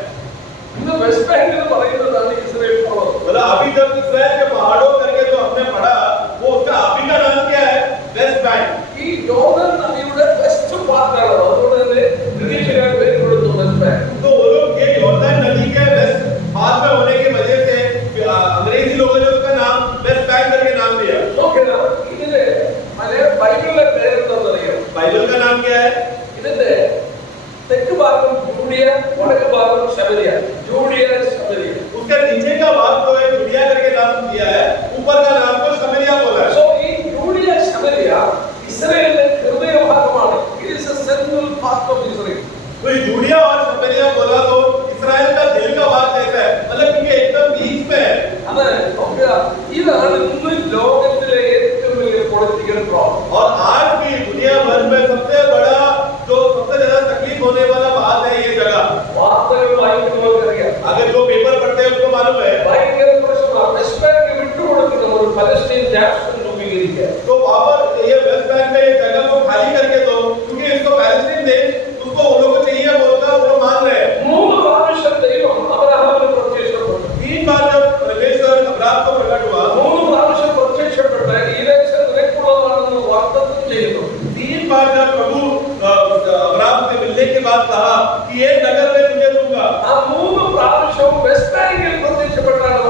ഇന്ന് വെസ്റ്റ് ബാങ്ക് എന്ന് പറയുന്നതാണ് ഇസ്രായേൽ പർവ്വതം. मतलब अभी जब इस्राएल के पहाड़ों करके जो हमने पढ़ा वो उसका अभी का नाम क्या है? West Bank. ഈ ജോർദാൻ നദിയുടെ വെസ്റ്റ് പാർട്ടാണ്. അതുകൊണ്ട് തന്നെ ബ്രിട്ടീഷുകാർ പേര് കൊടുത്തു വെസ്റ്റ് ബാങ്ക്. तो वो लोग ये यॉर्दन नदी के वेस्ट भाग में होने की वजह से अंग्रेजी लोगों ने उसका नाम वेस्ट बैंक करके नाम दिया। നോക്കിയാ ഇതിന്റെ ബൈബിളിലെ പേരെന്താണെന്നറിയോ? बाइबल का नाम क्या है? ഇതിന്റെ തെക്ക് ഭാഗം ജൂഡിയ, വടക്ക് ഭാഗം ശമരിയ. ജൂഡിയ, ശമരിയ. उसका नीचे का भाग जो है जुडिया करके नाम दिया है, ऊपर का नाम को शमरिया बोला है। സോ ഈ ജൂഡിയ, ശമരിയ ഇസ്രായേലിന്റെ ഹൃദയഭാഗമാണ്. It is a central part of Israel. तो ये जुडिया और शमरिया बोला तो इस्राएल का दिल का भाग कैसा है? मतलब क्योंकि एकदम बीच में है। അത് നോക്കുക, ഇതാണ് ഇന്ന് ലോകത്തിലെ ഏറ്റവും വലിയ പൊളിറ്റിക്കൽ പ്രോബ്ലം. और आज भी दुनिया भर में सबसे बड़ा जो सबसे ज्यादा तकलीफ होने वाला बात है ये जगह। വാർത്തകൾ വായിക്കുന്നവർക്കറിയാം. अगर जो पेपर पढ़ते हैं उनको मालूम है ഭയങ്കര പ്രശ്നമാണ്. വെസ്റ്റ് ബാങ്ക് വിട്ടുകൊടുക്കുന്ന ഒരു പലസ്തീൻ രാഷ്ട്രം രൂപീകരിക്കുക. तो वहां पर ये वेस्ट बैंक में ये जगह को खाली करके दो क्योंकि इसको पैलेस्टीन देश उसको उन लोगों को चाहिए बोलता वो लोग मान रहे हैं। 3 പ്രാവശ്യം ദൈവം അബ്രഹാമിന് പ്രത്യക്ഷപ്പെട്ടു. 3 बार जब परमेश्वर अब्राहम को प्रकट हुआ 3 പ്രാവശ്യം പ്രത്യക്ഷപ്പെട്ട് ഈ ദേശം നിനക്കുള്ളതാണെന്ന് വാഗ്ദത്തം ചെയ്യുന്നു. 3 बार जब प्रभु अब्राहम से मिलने के बाद कहा कि ये नगर मैं तुझे दूंगा। ആ 3 പ്രാവശ്യവും വെസ്റ്റ് ബാങ്കിൽ പ്രത്യക്ഷപ്പെട്ടാണ്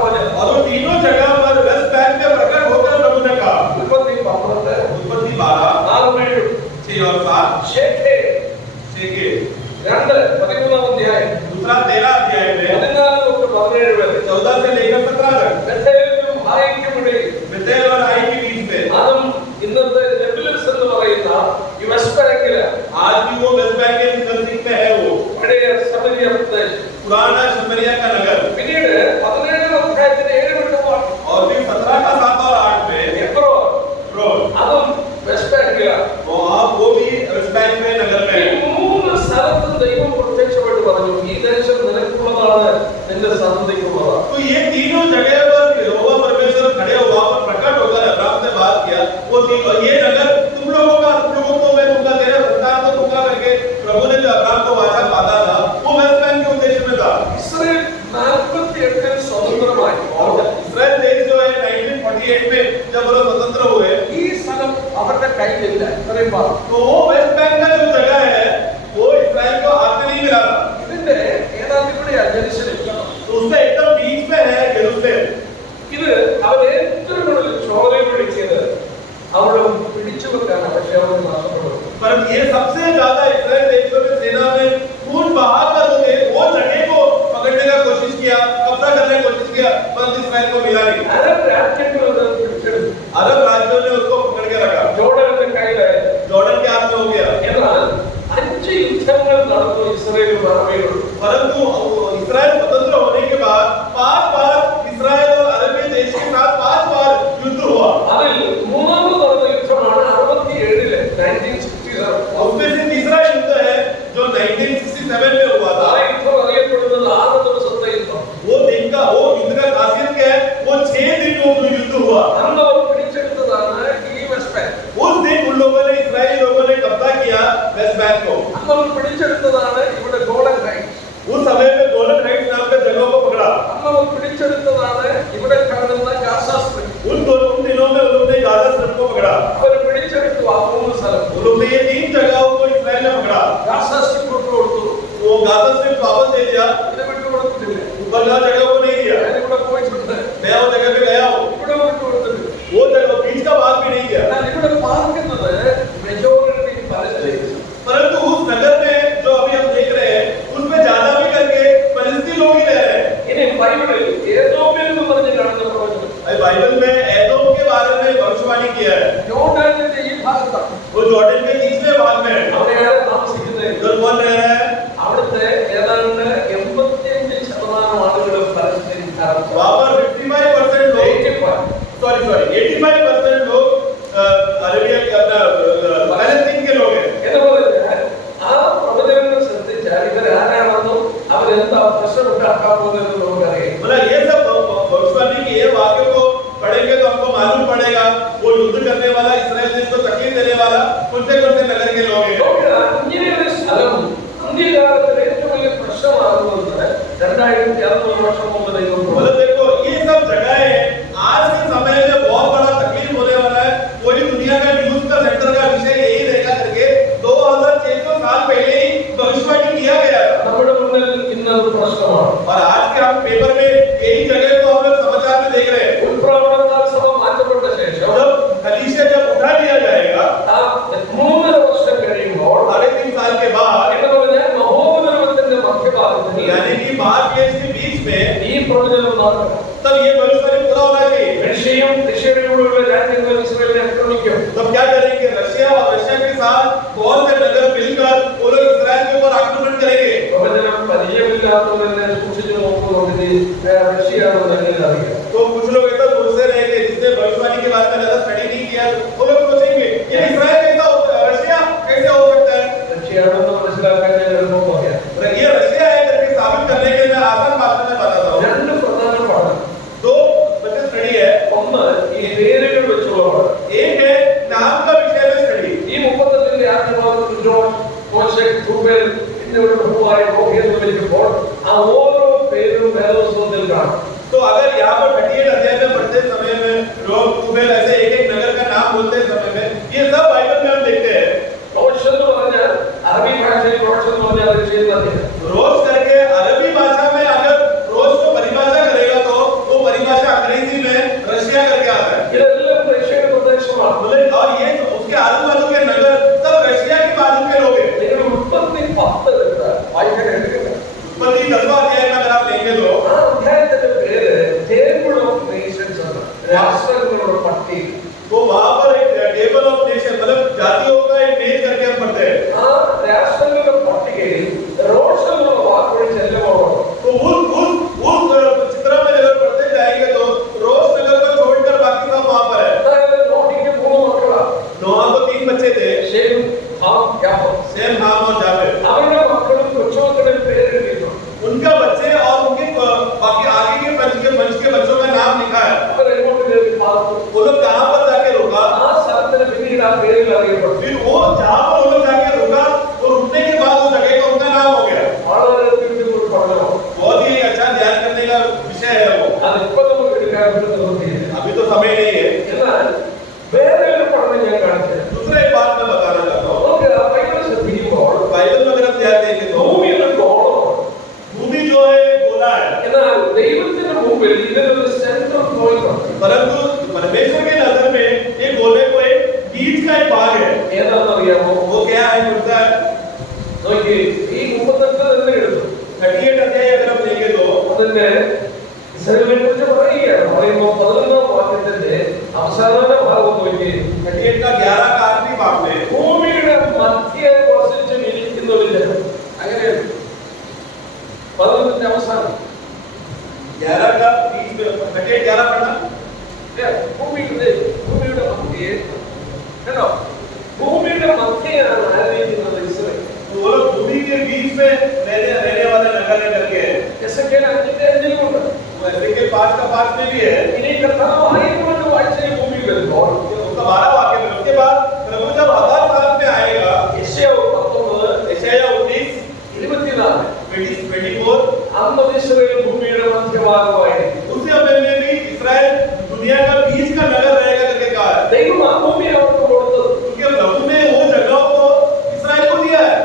को मिला नहीं। അറബ് രാജ്യങ്ങൾ അത് പിടിച്ചെടുത്തു. अरब राज्यों ने उसको पकड़ के रखा, ജോർഡന്റെ കയ്യിലായിരുന്നു. जॉर्डन के हाथ में हो गया। എന്നാൽ 5 യുദ്ധങ്ങൾ നടന്നു ഇസ്രായേലും അറബികളും. परंतु इस्राइल स्वतंत्र होने के बाद 5 बार इस्राइल और अरब देश के साथ 5 बार युद्ध हुआ। അതിൽ മൂന്നാമത് നടന്ന യുദ്ധമാണ് 67 1967. उसमें से तीसरा युद्ध है जो 1967 में हुआ ആ था। യുദ്ധം അറിയപ്പെടുന്നത് 6 ദിവസത്തെ യുദ്ധം. वो दिन का वो युद्ध का खासियत क्या है? वो 6 दिन वो युद्ध हुआ। അന്ന് അവർ പിടിച്ചെടുത്തതാണ് ഈ വെസ്റ്റ് ബാങ്ക്. उस दिन उन लोगों ने, इस्राएली लोगों ने कब्जा किया वेस्ट बैंक को। അന്ന് അവർ പിടിച്ചെടുത്തതാണ് ഇവിടെ ഗോളൻ ഹൈറ്റ്സ്. उस समय में गोलन हाइट्स नाम के जगहों को पकड़ा। അന്ന് അവർ പിടിച്ചെടുത്തതാണ് ഇവിടെ കാണുന്ന ഗാസാ സ്ട്രിപ്പ്. उन दिनों में उन्होंने गाजा स्ट्रिप को पकड़ा। അവർ പിടിച്ചെടുത്തു ആ 3 സ്ഥലം. उन्होंने ये 3 जगहों को इस्राएल ने पकड़ा। ഗാസാ സ്ട്രിപ്പ് വിട്ടുകൊടുത്തു. वो गाजा स्ट्रिप वापस दे दिया, ഇത് വിട്ടുകൊടുത്തിട്ടില്ല. ऊपर का जगह को नहीं दिया। ഞാനിവിടെ പോയിട്ടുണ്ട്. मैं वो जगह पे गया हूँ, ഇവിടെ വിട്ടുകൊടുത്തിട്ടില്ല. वो जगह बीच का भाग भी नहीं दिया। എന്നാൽ ഇവിടെ പാർക്കുന്നത് മെജോറിറ്റി പലസ്തീൻസ്. परंतु उस नगर में जो अभी हम देख रहे हैं, उसमें ज्यादा भी करके फलस्तीन लोग ही रह रहे हैं। ഇനി ബൈബിളിൽ ഏദോമിൽ എന്ന് പറഞ്ഞ് കാണുന്ന പ്രവചനം अभी बाइबल में एदोम के बारे में भविष्यवाणी किया है। ജോർഡാനിന്റെ ഈ ഭാഗത്താണ്. वो जॉर्डन के तीसरे भाग में है। അവിടെയാണ് താമസിക്കുന്നത്. उधर कौन रह रहा है? അവിടുത്തെ ഏതാണ്ട് 85% ആളുകൾ പലസ്തീൻകാരാണ്. वहाँ पर 55% लोग, 85% लोग अरेबिया के अपना फलस्तीन के लोग हैं। എന്ന് പറഞ്ഞാൽ ആ പ്രവചനങ്ങൾ ശ്രദ്ധിച്ചാൽ ഇവർ ആരാണെന്നും അവരെന്താ പ്രശ്നം ഉണ്ടാക്കാൻ പോകുന്നതെന്ന് നമുക്കറിയാം. मतलब ये सब भविष्यवाणी के ये वाक्य को पढ़ेंगे तो हमको मालूम पड़ेगा वो युद्ध करने वाला, इस्राएल देश को तकलीफ देने वाला कौन से नगर के लोग हैं। ഇങ്ങനെയൊരു സ്ഥലം അന്ത്യകാലത്തിൽ ഏറ്റവും വലിയ പ്രശ്നമാകുന്നത് 2600 വർഷം മുമ്പ് ദൈവം मतलब देखो ये सब जगहें आज के समय में बहुत बड़ा तकलीफ होने वाला है। पूरी दुनिया का न्यूज का सेंटर का विषय यही रहेगा करके 2600 साल पहले ही भविष्यवाणी किया गया था। നമ്മുടെ മുന്നിൽ ഇന്നത് പ്രശ്നമാണ്. और आज के हम पेपर में यही जगह को हम लोग समाचार में देख रहे हैं। ഉൾപ്രവണത്താൽ സഭ മാറ്റപ്പെട്ട ശേഷം जब कलीसिया जब उठा लिया जाएगा, ആ 3 വർഷം കഴിയുമ്പോൾ 3.5 साल के बाद, എന്ന് പറഞ്ഞാൽ മഹോപദ്രവത്തിന്റെ മധ്യഭാഗത്തിൽ यानी कि महाक्लेश के बीच में, ഈ പ്രവചനം നടക്കും. तब ये भविष्यवाणी पूरा होना चाहिए। റഷ്യയും റഷ്യയോടുള്ള രാജ്യങ്ങൾ ഇസ്രായേലിനെ ആക്രമിക്കും. तब क्या करेंगे? रशिया और रशिया के साथ बहुत से नगर मिलकर वो लोग इस्राएल के ऊपर आक्रमण करेंगे। പ്രവചനം പരിചയമില്ലാത്തവരെ സൂക്ഷിച്ചു നോക്കുന്നുണ്ട്. റഷ്യയാണെന്ന് എങ്ങനെ അറിയാം? तो कुछ लोग ऐसा सोचते रहेंगे जिसने भविष्यवाणी के बारे में ज्यादा स्टडी नहीं किया, वो लोग सोचेंगे ये इस्राएल कैसा होता है, रशिया कैसे हो सकता है। റഷ്യയാണെന്ന് മനസ്സിലാക്കാൻ ഞാൻ എളുപ്പം പറയാം. ये रशिया है करके साबित करने के मैं आसान भाषा में बताता हूँ। 2 പ്രധാന പഠനം. 2 बच्चे स्टडी है। ഒന്ന് ഈ പേരുകൾ വെച്ചുള്ള പഠനം. एक है नाम का विषय में स्टडी। ഈ 38 ആദ്യഭാഗത്ത് ജോൺ, മോശെക്, റൂബേൽ എന്നിവരുടെ ബഹുവായ എന്ന് വിളിക്കുമ്പോൾ ആ ഓരോ പേരും വേദപുസ്തകത്തിൽ കാണാം. तो अगर यहाँ पर 38 अध्याय में पढ़ते समय में लोग रूबेल ऐसे एक नगर का नाम बोलते समय में ये सब बाइबल में हम देखते हैं। റോഷ് എന്ന് പറഞ്ഞാൽ അറബി ഭാഷയിൽ റോഷ് എന്ന് പറഞ്ഞാൽ അത് ചെയ്യുന്നത് रोज करके अरबी भाषा में अगर रोज को परिभाषा करेगा तो वो परिभाषा अंग्रेजी में रशिया करके आता है। ഇതെല്ലാം റഷ്യയുടെ പ്രദേശമാണ്. और ये उसके आजू बाजू के नगर सब रशिया के बाजू के लोग हैं। നിങ്ങൾ ഉൽപ്പത്തി 10 എടുത്താൽ വായിക്കാൻ എടുക്കുന്നത് उत्पत्ति 10वां अध्याय में अगर आप लेंगे तो ആ അധ്യായത്തിന്റെ പേര് ടേബിൾ ഓഫ് നേഷൻസ് ആണ്. രാഷ്ട്രങ്ങളുടെ പട്ടിക. वो वहां पर एक टेबल ऑफ नेशन मतलब जातियों का एक मेज करके हम पढ़ते हैं। ആ രാഷ്ട്രങ്ങളുടെ പട്ടികയിൽ റോഷ് എന്നുള്ള വാക്കുകൾ ചെല്ലുമ്പോൾ तो उस चित्र में अगर पढ़ते जाएंगे तो रोज नगर को छोड़कर बाकी सब वहां पर है। അതായത് നോഹിക്ക് 3 മക്കളാണ്. नोहा को 3 बच्चे थे, ശേം, ഹാം, യാഫത്ത്. सेम, हाम और जाफेत। അവരുടെ മക്കളും കൊച്ചുമക്കളുടെ പേര് എഴുതിയിട്ടുണ്ട്. उनका बच्चे और उनके बाकी आगे के वंश के बच्चों का नाम लिखा है। അവർ എങ്ങോട്ട് കയറി പാർത്തു. वो लोग कहां पर जाके रुका, ആ സ്ഥലത്തിന് പിന്നീട് ആ പേരിൽ അറിയപ്പെട്ടു. फिर वो जहां पर वो लोग जाके रुका वो रुकने के बाद वो जगह का उनका नाम हो गया। വളരെ ഒരു പഠനമാണ്. बहुत ही अच्छा ध्यान करने का विषय है वो। അതിപ്പോ നമുക്ക് എടുക്കാൻ പറ്റുന്നില്ല. अभी तो समय नहीं है। എന്നാൽ വേറെ ഒരു പഠനം ഞാൻ കാണിച്ചു. दूसरा एक बात मैं बताना चाहता हूँ। നമുക്ക് ആ ബൈബിൾ ശ്രദ്ധിക്കുമ്പോൾ बाइबल में अगर हम ध्यान देंगे तो ഭൂമിയുടെ ഗോളമാണ്. भूमि जो है गोला है, എന്നാൽ ദൈവത്തിന്റെ മുമ്പിൽ ഇതിനൊരു സെൻട്രൽ പോയിന്റ് ഉണ്ട്. परंतु परमेश्वर के नजर में ये गोले को एक बीच का एक भाग है। ഏതാണെന്നറിയാമോ? वो क्या है? बोलता है നോക്കി ഈ 38 തന്നെ എടുത്തു. 38 अध्याय अगर हम लेंगे तो അതിന്റെ ഇസ്രായേലിനെ കുറിച്ച് പറയുകയാണ്. പറയുമ്പോൾ 11ാം വാക്യത്തിന്റെ അവസാന ഭാഗം നോക്കി 38 का 11 का आखिरी भाग में ഭൂമിയുടെ മധ്യേ വസിച്ച് ഇരിക്കുന്നവര് അങ്ങനെ 11ന്റെ അവസാനം 11 का 20 में 38 11 पढ़ना ഭൂമിയുടെ മധ്യേ കേട്ടോ ഭൂമിയുടെ മധ്യയാണ് ആയിരിക്കുന്നത് ഇസ്രായേൽ वो लोग भूमि के बीच में रहने वाले नगर है करके है എസെക്കിയേൽ 5:5 वो एसेकिएल 5 का 5 में भी है ഇനി കർത്താവ് 1000 വാഴ്ചയിൽ ഭൂമിയിൽ വരുമ്പോൾ उसका 12 वाक्य में उसके बाद प्रभु जब 1000 साल में आएगा യെശയ്യാവ് 19 यशायाह 19 24 അന്ന് ഇസ്രായേൽ ഭൂമിയുടെ മധ്യഭാഗമായിരിക്കും उस समय में भी इस्राएल दुनिया का बीच का नगर रहेगा करके कहा है ദൈവം ആ ഭൂമി അവർക്ക് കൊടുത്തത് क्योंकि प्रभु ने वो जगह को इस्राएल को दिया है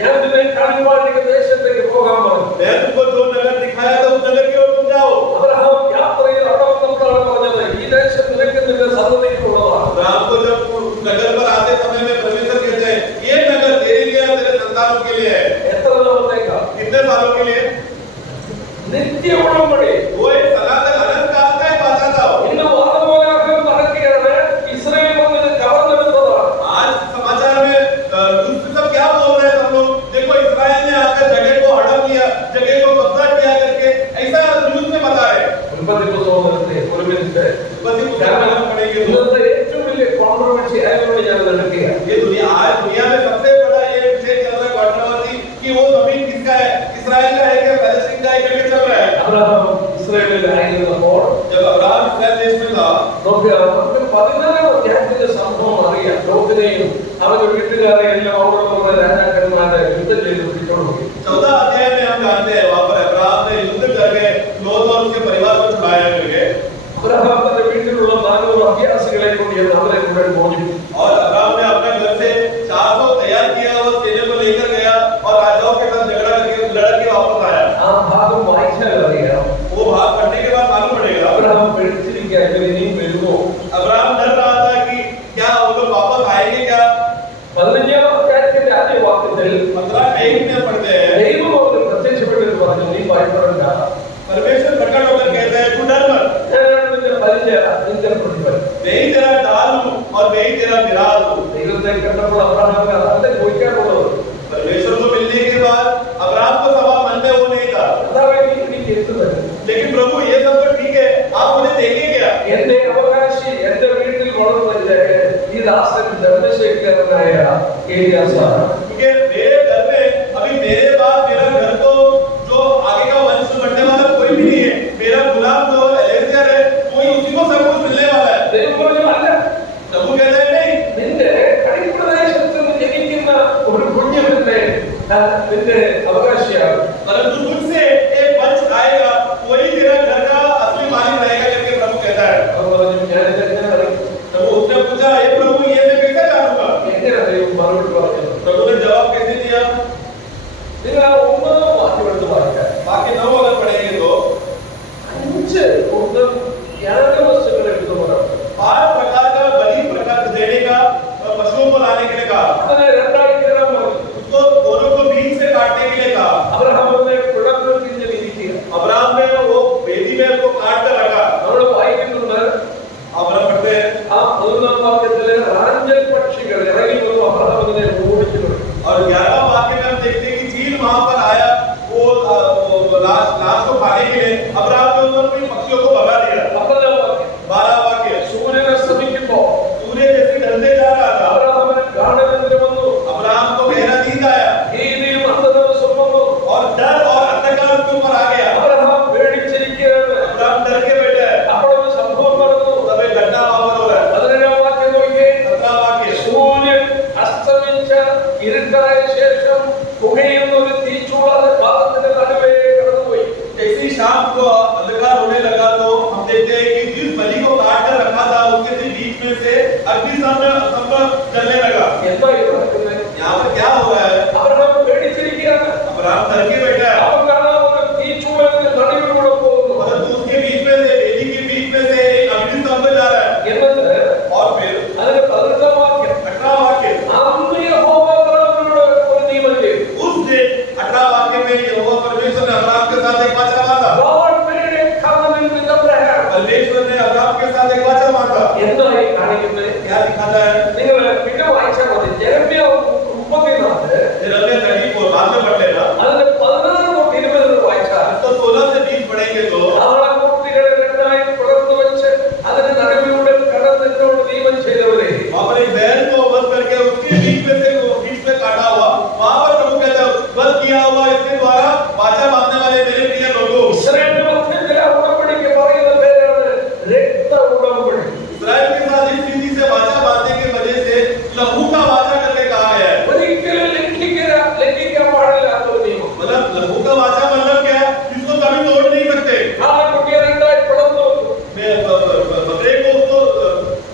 ഞാൻ നിന്നെ കാണിപ്പാടിക്ക് ദേശത്തേക്ക് പോകാൻ പറഞ്ഞു मैं तुमको जो नगर दिखाया था उस नगर की ओर तुम जाओ അബ്രഹാം യാത്രയിൽ അവിടെ വന്നപ്പോഴാണ് പറഞ്ഞത് ഈ ദേശം നിനക്ക് നിന്റെ സന്തതിക്കുള്ളതാണ് अब्राहम को जब उस नगर पर आते समय में परमेश्वर कहते हैं ये नगर तेरे लिए और तेरे संतानों के लिए है എത്ര നാളത്തേക്കാ कितने सालों के लिए നിത്യ ഉടമ്പടി वो एक सनातन अनंत काल का एक वाचा था ഇന്ന് വാദമോലാഹം നടക്കുകയാണ് ഇസ്രായേൽ വന്നത് കവർന്നെടുത്തതാണ് आज समाचार में दूसरे सब क्या बोल रहे हैं सब लोग देखो इस्राएल ने आकर जगह को हड़प लिया जगह को कब्जा किया करके ऐसा न्यूज़ में बता रहे हैं ഉൽപ്പത്തി പുസ്തകത്തിന്റെ ഒരു മിനിറ്റ് बस ये पढ़ेंगे तो ഇന്നത്തെ ഏറ്റവും വലിയ കോൺട്രവേഴ്സി ആയതുകൊണ്ട് ഞാൻ എടുക്കുകയാണ് ये दुनिया में सबसे बड़ा ये विषय चल रहा है कंट्रोवर्सी कि वो जमीन किसका है इस्राएल का है कि पैलेस्टीन का है करके चल रहा है അബ്രഹാം ഇസ്രായേലിൽ ആയിരുന്നപ്പോൾ जब अब्राहम इस्राएल देश में था നമുക്ക് 14ാം അധ്യായത്തിലെ സംഭവം അറിയാം ലോകത്തിനെയും അവരുടെ വീട്ടുകാരെയും എല്ലാം അവിടെയുള്ള രാജാക്കന്മാരെ യുദ്ധം ചെയ്ത് പിടിച്ചോണ്ട് 14 अध्याय में हम जानते हैं वहां पर अब्राहम ने युद्ध करके लोथ और उसके परिवार को छुड़ाया करके അബ്രഹാം തന്റെ വീട്ടിലുള്ള 400 അഭ്യാസികളെ കൊണ്ട് അവരെ മുഴുവൻ മോചിപ്പിച്ചു और अब्राहम ने अपने घर से 400 तैयार किया वो सेना को लेकर गया और राजाओं के साथ झगड़ा करके लड़ के वापस आया ആ ഭാഗം വായിച്ചാൽ അറിയാം वो भाग पढ़ने के बाद मालूम पड़ेगा അബ്രഹാം പേടിച്ചിരിക്കുക ഇനിയും വരുമോ अब्राहम डर रहा था कि क्या वो लोग वापस आएंगे क्या 15ാം അധ്യായത്തിന്റെ ആദ്യ വാക്യത്തിൽ 15 में पढ़ते हैं ദൈവം അവർക്ക് പ്രത്യക്ഷപ്പെട്ടിട്ട് പറഞ്ഞു നീ ഭയപ്പെടണ്ട परमेश्वर प्रकट होकर कहते हैं तू डर मत ഞാനാണ് നിന്റെ പരിചയ നിന്റെ പ്രതിഫലം मैं ही तेरा ढाल हूं और मैं ही तेरा निराल हूं ദൈവത്തെ കണ്ടപ്പോൾ അബ്രഹാമിന് അതല്ലേ ചോദിക്കാനുള്ളത് परमेश्वर को मिलने के बाद अब्राहम को सवाल मन में वो नहीं था കർത്താവേ എനിക്ക് എത്തുന്നത് लेकिन प्रभु ये सब तो ठीक है आप मुझे देंगे क्या എന്റെ അവകാശി എന്റെ വീട്ടിൽ വളർന്ന ഈ ദാസൻ ചന്ദ്രശേഖരനായ ഏലിയാസാണ് क्योंकि मेरे घर में अभी मेरे बाद मेरा घर तो जो आगे का वंश बढ़ने वाला कोई भी नहीं है मेरा गुलाम जो एलेज़र है कोई उसी को सब कुछ मिलने वाला है ദൈവം പറഞ്ഞു അല്ല प्रभु कहता है नहीं നിന്റെ കടിപ്രദേശത്ത് നിന്ന് ജനിക്കുന്ന ഒരു കുഞ്ഞിന്റെ നിന്റെ അവകാശിയാണ് परंतु तुझसे एक वंश आएगा वही तेरा घर का असली मालिक रहेगा करके प्रभु कहता है അവർ പറഞ്ഞു ഞാൻ ഇതെങ്ങനെ അറിയും तब उसने पूछा हे प्रभु ये मैं कैसे जानूंगा എങ്ങനെ ദൈവം മറുപടി പറഞ്ഞു प्रभु ने जवाब कैसे दिया നിങ്ങൾ ആ 9ാം വാക്യം എടുത്ത് വായിക്കാം बाकी 9 अगर पढ़ेंगे तो 5 കൂട്ടം യാഗവസ്തുക്കൾ എടുത്തു പറയാം 5 प्रकार का बलि प्रकार देने का पशुओं को लाने के लिए कहा അതിനെ രണ്ടായി കീറാൻ പറഞ്ഞു उसको दोनों को बीच से काटने के लिए कहा അബ്രഹാമിനെ പിളർന്നു തിരിഞ്ഞിരിക്കുക अब्राहम ने वो वेदी में उसको काट कर रखा നമ്മൾ വായിക്കുന്നുണ്ട് अब्राहम पढ़ते हैं ആ 11ാം വാക്യത്തിലെ റാഞ്ചൽ പക്ഷികൾ ഇറങ്ങി വന്നു അബ്രഹാമിനെ ഓടിച്ചു വിട്ടു और 11वां वाक्य में हम देखते हैं कि चील वहां पर आया वो लाश को खाने के लिए अब्राहम ने उन पक्षियों को भगा दिया 12ാം വാക്യം 12वां वाक्य സൂര്യൻ അസ്തമിക്കുമ്പോൾ सूर्य जैसे ढलते जा रहा था അബ്രഹാമിന് ഗാഠനിദ്ര വന്നു अब्राहम को गहरा नींद आया ഭീതിയും അന്ധതമസും വന്നു और डर और अंधकार उसके ऊपर आ गया അബ്രഹാം പേടിച്ചിരിക്കുകയാണ് अब्राहम डर के बैठा है അപ്പോൾ ഒരു സംഭവം നടന്നു तब एक घटना वहां पर हो रहा है 15ാം വാക്യം നോക്കിയേ 17वां वाक्य സൂര്യൻ അസ്തമിച്ച ഇരുട്ടായ ശേഷം പുകയുന്ന ഒരു തീച്ചൂള ഭാഗത്തിന്റെ നടുവേ കടന്നുപോയി जैसे ही शाम को अंधकार होने लगा तो हम देखते हैं कि जिस बलि को काट कर रखा था उसके बीच में से अग्निस्तंभ जलने लगा എന്താ ഇത് നടക്കുന്നത് यहाँ पर क्या हो रहा है അബ്രഹാം പേടിച്ചിരിക്കുകയാണ് अब्राहम डर के बैठा है അവൻ കാണാൻ ഒരു തീച്ചൂളത്തിന്റെ നടുവിലൂടെ പോകുന്നു परंतु उसके बीच में से वेदी के बीच में से एक अग्निस्तंभ जा रहा है എന്നിട്ട് और फिर അതിന്റെ 18ാം വാക്യം 18वां वाक्य അന്ന് യഹോവ അബ്രഹാമിനോട് ഒരു നിയമം ചെയ്തു उस दिन 18वां वाक्य में यहोवा परमेश्वर ने अब्राहम के साथ एक वाचा बांधा God made a covenant with Abraham. परमेश्वर ने अब्राहम के साथ एक वाचा बांधा। എന്തായി കാണിക്കുന്നത്? क्या दिखाता है? നിങ്ങൾ പിന്നെ വായിച്ചാൽ മതി. യെരമ്യാ 34 यिर्मयाह 34 बाद में पढ़ लेना। അതിന്റെ 16 തൊട്ട് 20 വായിച്ചാൽ तो 16 से 20 पढ़ेंगे तो കാളക്കുട്ടികളെ രണ്ടായി പിളർന്നു വെച്ച് അതിന്റെ നടുവിലൂടെ കടന്നെന്നോട് നിയമം ചെയ്തവരെ वहां पर एक बैल को वध करके उसके बीच में काटा हुआ, वहां पर प्रभु कहता है वध किया हुआ इसके द्वारा वाचा बांधने वाले मेरे प्रिय लोगों। ഇസ്രായേലിന്റെ മധ്യത്തിലെ ഉടമ്പടിക്ക് പറയുന്ന പേരാണ് രക്ത ഉടമ്പടി. इस्राएल के साथ इस रीति से वाचा बांधने की वजह से लहू का वाचा करके कहा गया है। ഒരിക്കലും ലംഘിക്കാൻ പാടില്ലാത്ത ഒരു നിയമം. मतलब लहू का वाचा मतलब क्या है? जिसको कभी तोड़ नहीं सकते। കാളക്കുട്ടിയെ രണ്ടായി പിളർന്നു बकरे को उसको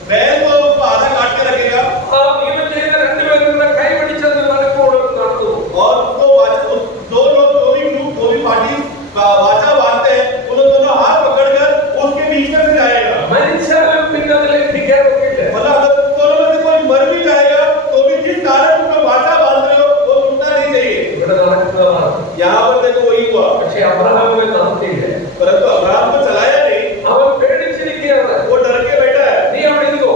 बैल को उसको आधा काट के रखेगा ആ നിയമം ചെയ്ത രണ്ടുപേരും കൂടെ കൈപിടിച്ചെന്ന് നടക്കൂടെ നടന്നു. और उसको दो लोग दो भी पार्टी वाचा बांधते हैं, उन्होंने दोनों हाथ पकड़कर उसके बीच में से जाएगा। മനുഷ്യരും പിന്നെ അത് ലംഘിക്കാറൊക്കെയില്ല. मतलब अगर दोनों में से कोई मर भी जाएगा तो भी जिस कारण तुम वाचा बांध रहे हो वो टूटना नहीं चाहिए। ഇവിടെ നടക്കുന്നതാണ്. यहाँ पर देखो वही हुआ, പക്ഷേ അബ്രഹാമിനെ നടത്തിയില്ല. परंतु अब्राहम को चलाया नहीं, അവൻ പേടിച്ചിരിക്കുകയാണ്. वो डर के बैठा है। നീ അവിടെ ഇരുന്നോ.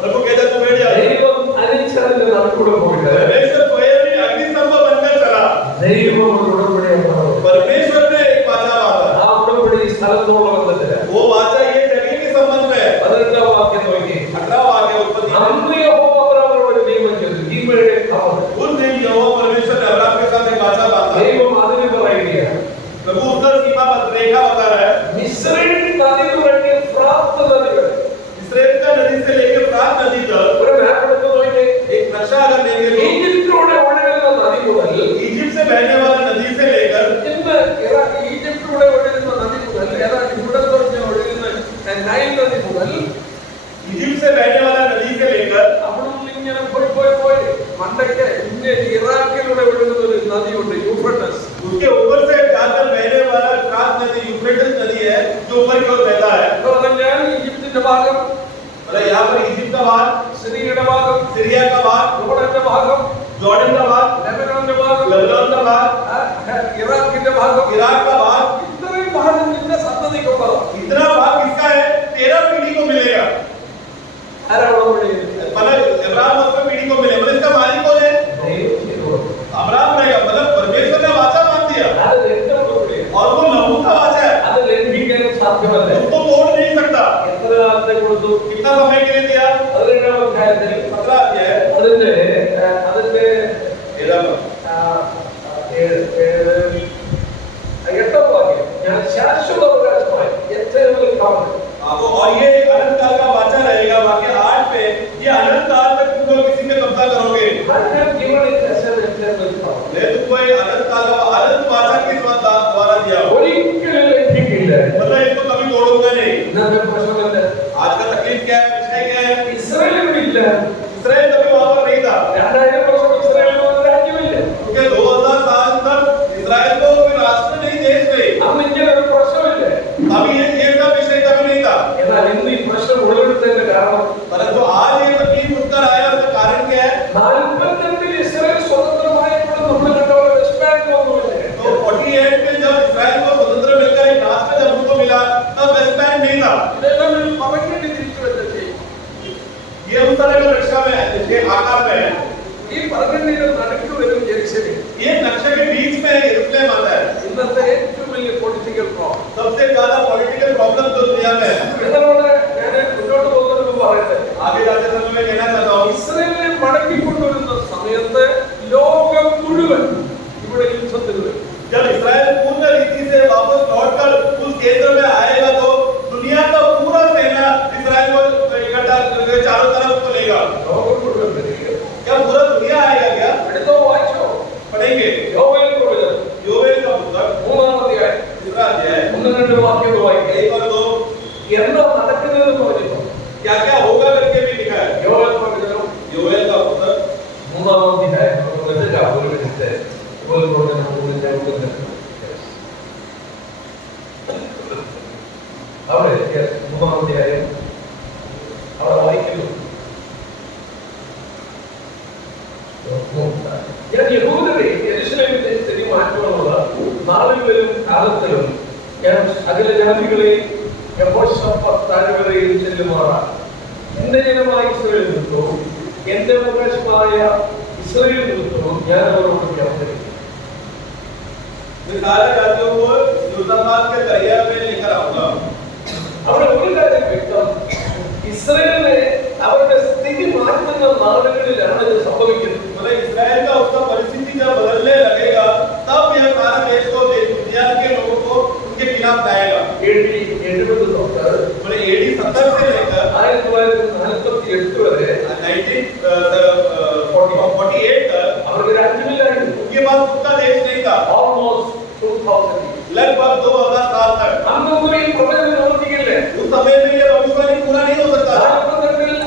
प्रभु कहता है तू बैठ जा। ദൈവം അനിച്ചതിന്റെ നടുക്കൂടെ പോയിട്ട് परमेश्वर स्वयं ही अग्निस्तंभ बनकर चला। ദൈവം ഒരു ഉടമ്പടിയാണ്. परमेश्वर ने एक वाचा बांधा। ആ ഉടമ്പടി ഈ സ്ഥലത്തോളം ബന്ധത്തില് वो वाचा ये जगह के संबंध में है। 18 വാക്യം നോക്കി. 18 वाक्य उत्पत्ति में। അന്ന് യഹോവ അബ്രഹാമിനോട് നിയമം ചെയ്തു. ഈമയുടെ കവർ. उस दिन यहोवा परमेश्वर ने अब्राहम के साथ एक वाचा बांधा। ദൈവം അതിനെ പറയുകയാണ്. प्रभु उसका सीमा रेखा बता रहा है। മിസ്രൈം നദി തുടങ്ങി ഫ്രാത്ത് നദി വരെ. इस्राएल का नदी से लेकर फ्रात नदी तक ഒരു മാപ്പ് എടുത്ത് നോക്കി. एक नक्शा अगर लेंगे तो ഈജിപ്തിലൂടെ ഒഴുകുന്ന നദി മുതൽ इजिप्ट से बहने वाला नदी से लेकर ഇന്ന് ഈജിപ്തിലൂടെ ഒഴുകുന്ന നദി മുതൽ ഏതാണ്ട് ഇവിടെ തുടങ്ങി ഒഴുകുന്ന നൈൽ നദി മുതൽ इजिप्ट से बहने वाला नदी से लेकर അവിടെ നിന്ന് ഇങ്ങനെ പോയി മണ്ടയ്ക്ക് ഇന്ന് ഇറാഖിലൂടെ ഒഴുകുന്ന ഒരു നദിയുണ്ട് യൂഫ്രട്ടസ്. उसके ऊपर से जाकर बहने वाला फ्रात नदी यूफ्रेटिस नदी है जो ऊपर की ओर बहता है। എന്ന് പറഞ്ഞാൽ ഈജിപ്തിന്റെ ഭാഗം, मतलब यहाँ पर इजिप्ट का भाग, സിറിയയുടെ ഭാഗം, सीरिया का भाग, ജോർഡന്റെ ഭാഗം, जॉर्डन का भाग, ലെബനോന്റെ ഭാഗം, लेबनान का भाग, ഇറാഖിന്റെ ഭാഗം, इराक का भाग, ഇത്രയും ഭാഗം നിന്റെ സന്തതിക്കുള്ളതാണ്. इतना भाग किसका है? 13 पीढ़ी को मिलेगा। ആരാണ് ഇവിടെ? मतलब अब्राहम उसको पीढ़ी को मिले, मतलब इसका मालिक कौन है? ദൈവം ചെയ്തു. अब्राहम रहेगा। मतलब परमेश्वर ने वाचा बांध दिया അത് ലംഘിക്കപ്പെടുകയില്ല. और वो लहू का वाचा है, അത് ലംഘിക്കാൻ സാധ്യമല്ല. उसको तोड़ नहीं सकता। എത്ര കാലത്തെ കൊടുത്തു? कितना समय के लिए दिया? 17 അധ്യായത്തിൽ 17 अध्याय അതിന്റെ 13 8 വാക്യം. ഞാൻ ശാശ്വത അവകാശമായി എത്രയെങ്കിലും കാണും. आपको और ये अनंत काल का वाचा रहेगा। वाक्य 8 पे ये अनंत काल तक तुम लोग किसी में कब्जा करोगे। मैं तुमको एक अनंत काल का अनंत वाचा किस द्वारा दिया हो? ഒരിക്കലും ലംഘിക്കില്ല. मतलब इसको कभी तोड़ोगे नहीं। ഇന്നത്തെ പ്രശ്നമല്ല. आज का तकलीफ क्या है? विषय क्या है? ഇസ്രായേലിൽ ഇല്ല. इस्राएल कभी वहां पर नहीं था, 2000 വർഷം ഇസ്രായേലിൽ ഒരു രാജ്യമില്ല. क्योंकि 2000 साल तक इस्राएल को कोई राष्ट्र नहीं, देश नहीं। അന്ന് ഇങ്ങനെ ഒരു പ്രശ്നമില്ല. अभी ये सब विषय कभी नहीं था। എന്നാൽ ഇന്ന് ഈ പ്രശ്നം ഉടലെടുത്തതിന്റെ കാരണം परंतु आज ये तकलीफ उत्तर आया, उसका कारण क्या है? 48 ഇസ്രായേൽ സ്വതന്ത്രമായപ്പോൾ നമ്മൾ കണ്ട പോലെ വെസ്റ്റ് ബാങ്ക് ഒന്നുമില്ല. तो 48 में जब इस्राएल को स्वतंत्र मिलकर एक राष्ट्र जब उनको मिला तब वेस्ट बैंक नहीं था। ഇതെല്ലാം ഒരു പവന്റെ തിരിച്ചു വെച്ചിട്ട് ये उस तरह का नक्शा में है, इसके आकार में है। ഈ പവന്റെ നടുക്ക് വരും ജെറുസലേം. ये नक्शे के बीच में यरूशलेम आता है। ഇന്നത്തെ ഏറ്റവും വലിയ പൊളിറ്റിക്കൽ പ്രോബ്ലം. सबसे ज्यादा पॉलिटिकल प्रॉब्लम जो दुनिया में है। ഇതിനോട് ഞാൻ മുന്നോട്ട് പോകുന്നതിന് മുമ്പ് പറയട്ടെ, आगे जाते समय मैं कहना चाहता हूँ, ഇസ്രായേലിനെ മടക്കിക്കൊണ്ടുവരുന്ന സമയത്ത് ലോകം മുഴുവൻ ഇവിടെ യുദ്ധത്തിൽ വരും. जब इस्राएल पूर्ण रीति से वापस लौटकर उस केंद्र में आएगा तो दुनिया का पूरा सेना इस्राएल को इकट्ठा करके चारों तरफ को लेगा। ലോകം മുഴുവൻ വരിക. क्या पूरा दुनिया आएगा क्या? എടുത്തോ വായിച്ചോ. पढ़ेंगे യോവേൽ പ്രവചനം योवेल का पुस्तक 3-ാം അധ്യായം 3 अध्याय 1-2 വാക്യങ്ങൾ വായിക്കുക. 1 और 2 എന്താ നടക്കുന്നതെന്ന് പറഞ്ഞിട്ടോ. क्या क्या होगा करके भी लिखा है। യോവേൽ പ്രവചനം योवेल का पुस्तक 3-ാം അധ്യായം. ഒരു മിനിറ്റ്. യോവേൽ പ്രവചനം 3-ാം അവിടെ 3-ാം അധ്യായം അവിടെ വായിക്കുന്നു. ഞാൻ യഹൂദരെ യെരൂശലേമിന്റെ സ്ഥിതി മാറ്റുവാനുള്ള നാളുകളിലും കാലത്തിലും ഞാൻ സകല ജാതികളെയും യഹോശാഫാത്ത് താഴ്വരയിൽ ഇസ്രായേലിലേക്ക് ചെല്ലുമാറാണ്. എന്റെ ജനമായ ഇസ്രായേൽ നിമിത്തവും എന്റെ അവകാശമായ ഇസ്രായേൽ നിമിത്തവും ഞാൻ അവരോട് വ്യാപരിക്കും. सारे जातियों को यूदर्मात के दरिया में लेकर आऊंगा. അവിടെ ഒരു കാര്യം വ്യക്തം, ഇസ്രായേലിനെ അവരുടെ സ്ഥിതി മാറ്റുന്ന നാടുകളിലാണ് ഇത് സംഭവിക്കുന്നത്. मतलब इस्राएल का उसका परिस्थिति जब बदलने लगेगा तब यह सारा देश को दुनिया के लोगों को उनके खिलाफ लाएगा. AD 70 തൊട്ട് मतलब AD 70 से लेकर 1948 വരെ 1948 तक അവർക്ക് രാജ്യമില്ലായിരുന്നു. उनके पास खुद का देश नहीं था. Almost 2000 लगभग 2000 साल तक. അന്നൊന്നും ഈ പ്രവചനം നിവർത്തിക്കില്ല. उस समय में ये भविष्यवाणी पूरा नहीं हो सकता.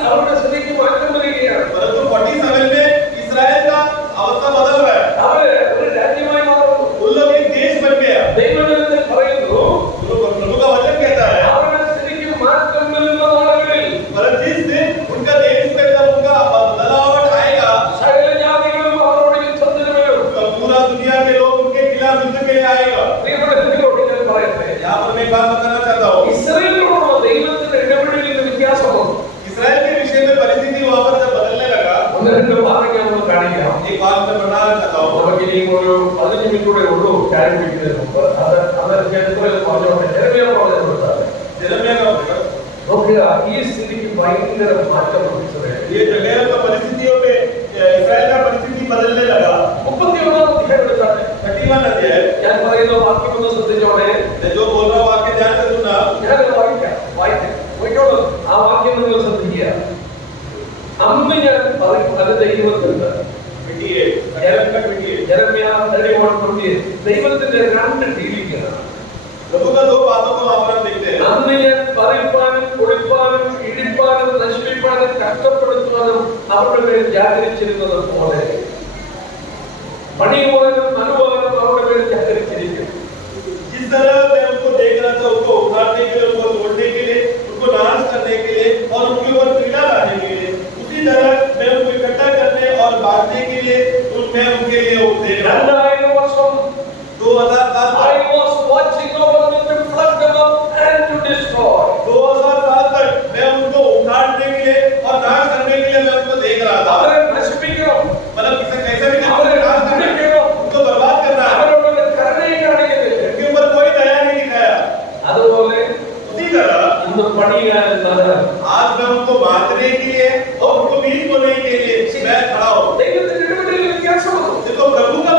അവരുടെ സ്ഥിതിക്ക് മാറ്റം വരികയാണ്. परंतु 47 में इस्राएल का अवस्था बदल रहा है. അവര് ഒരു രാജ്യമായി മാറുന്നു. उन लोग एक देश बन गया. ദൈവജനത്തിൽ പറയുന്നു, प्रभु का वचन कहता है അവരുടെ സ്ഥിതിക്ക് മാറ്റം വരുന്ന നാളുകളിൽ पर जिस दिन उनका देश में जब उनका बदलावट आएगा സകല ജാതികളും അവരോട് യുദ്ധത്തിന് വരും. पूरा दुनिया के लोग उनके खिलाफ युद्ध के लिए आएगा. പ്രിയപ്പെട്ടവരോട് ഞാൻ പറയട്ടെ, यहाँ पर मैं एक बात बताना चाहता हूँ. ഇസ്രായേലിനോടുള്ള ദൈവത്തിന്റെ ഇടപെടലിന് വ്യത്യാസമുണ്ട്. इस्राएल के विषय में परिस्थिति वहाँ पर जब बदलने लगा, ഒന്ന് രണ്ട് വാക്യം നമ്മൾ കാണിക്കാം. एक बात मैं बताना चाहता हूँ. നമുക്ക് ഇനിയും ഒരു 15 മിനിറ്റൂടെ ഉള്ളൂ കാര്യം വയ്ക്കുന്നതിന് മുമ്പ്. അത് ജനത്തോട് പറഞ്ഞോട്ടെ, ജനമേല പറഞ്ഞതാണ്. यिर्मयाह का पुस्तक. നോക്കുക, ഈ സ്ഥിതിക്ക് ഭയങ്കര മാറ്റം സംഭവിച്ചത്. ये जगह का परिस्थितियों पे इस्राएल का परिस्थिति बदलने लगा. 31 अध्याയം എടുത്താട്ടെ. 31 अध्याय. ഞാൻ പറയുന്ന വാക്യം ഒന്ന് ശ്രദ്ധിച്ചോളെ. मैं जो बोल रहा हूँ वाक्य ध्यान से सुनना. ഞാനത് വായിക്കോളൂ. ആ വാക്യം നിങ്ങൾ ശ്രദ്ധിക്കുക. അന്ന് ഞാൻ പറയും, അത് ദൈവത്തിന്റെ मिटिए. यिर्मयाह मिटिए. യെരമ്യാ 31:20 ദൈവത്തിന്റെ രണ്ട് ഡീലിംഗാണ്. प्रभु का दो बातों को वहाँ पर हम देखते हैं. അന്ന് ഞാൻ പറിപ്പാനും പൊളിപ്പാനും ഇടിപ്പാനും നശിപ്പിപ്പാനും കഷ്ടപ്പെടുത്തുവാനും അവരുടെ മേൽ ജാഗരിച്ചിരുന്നത് പോലെ പണിയുവാനും നടുവാനും അവരുടെ മേൽ ജാഗരിച്ചിരിക്കും. जिस तरह मैं उनको देख रहा था, उनको उखाड़ने के लिए, उनको तोड़ने के लिए, उनको नाश करने के लिए और उनके ऊपर पीड़ा लाने के लिए, उसी तरह मैं उनको इकट्ठा करने और बांटने के लिए मैं उनके लिए देख रहा हूँ. 2000 വർഷം 2000 साल I was watching over them to flood them up and to destroy. 2000 साल तक मैं उनको उखाड़ने के लिए और नाश करने के लिए मैं उनको देख रहा था. അവരെ നശിപ്പിക്കണം, मतलब कैसे भी അവരെ नाश करना है, നശിപ്പിക്കണം, उनको बर्बाद करना है. അവരോട് കരുണയും കാണിക്കുന്നില്ല. उनके ऊपर कोई दया नहीं दिखाया. അതുപോലെ उसी तरह ഇന്ന് പണിയാൻ നഗരം आज मैं उनको बांटने के लिए और उनको बीज बोने के लिए मैं खड़ा हूँ. ദൈവത്തിന്റെ ഇടപെടലിൽ വ്യത്യാസമുണ്ട്. देखो प्रभु का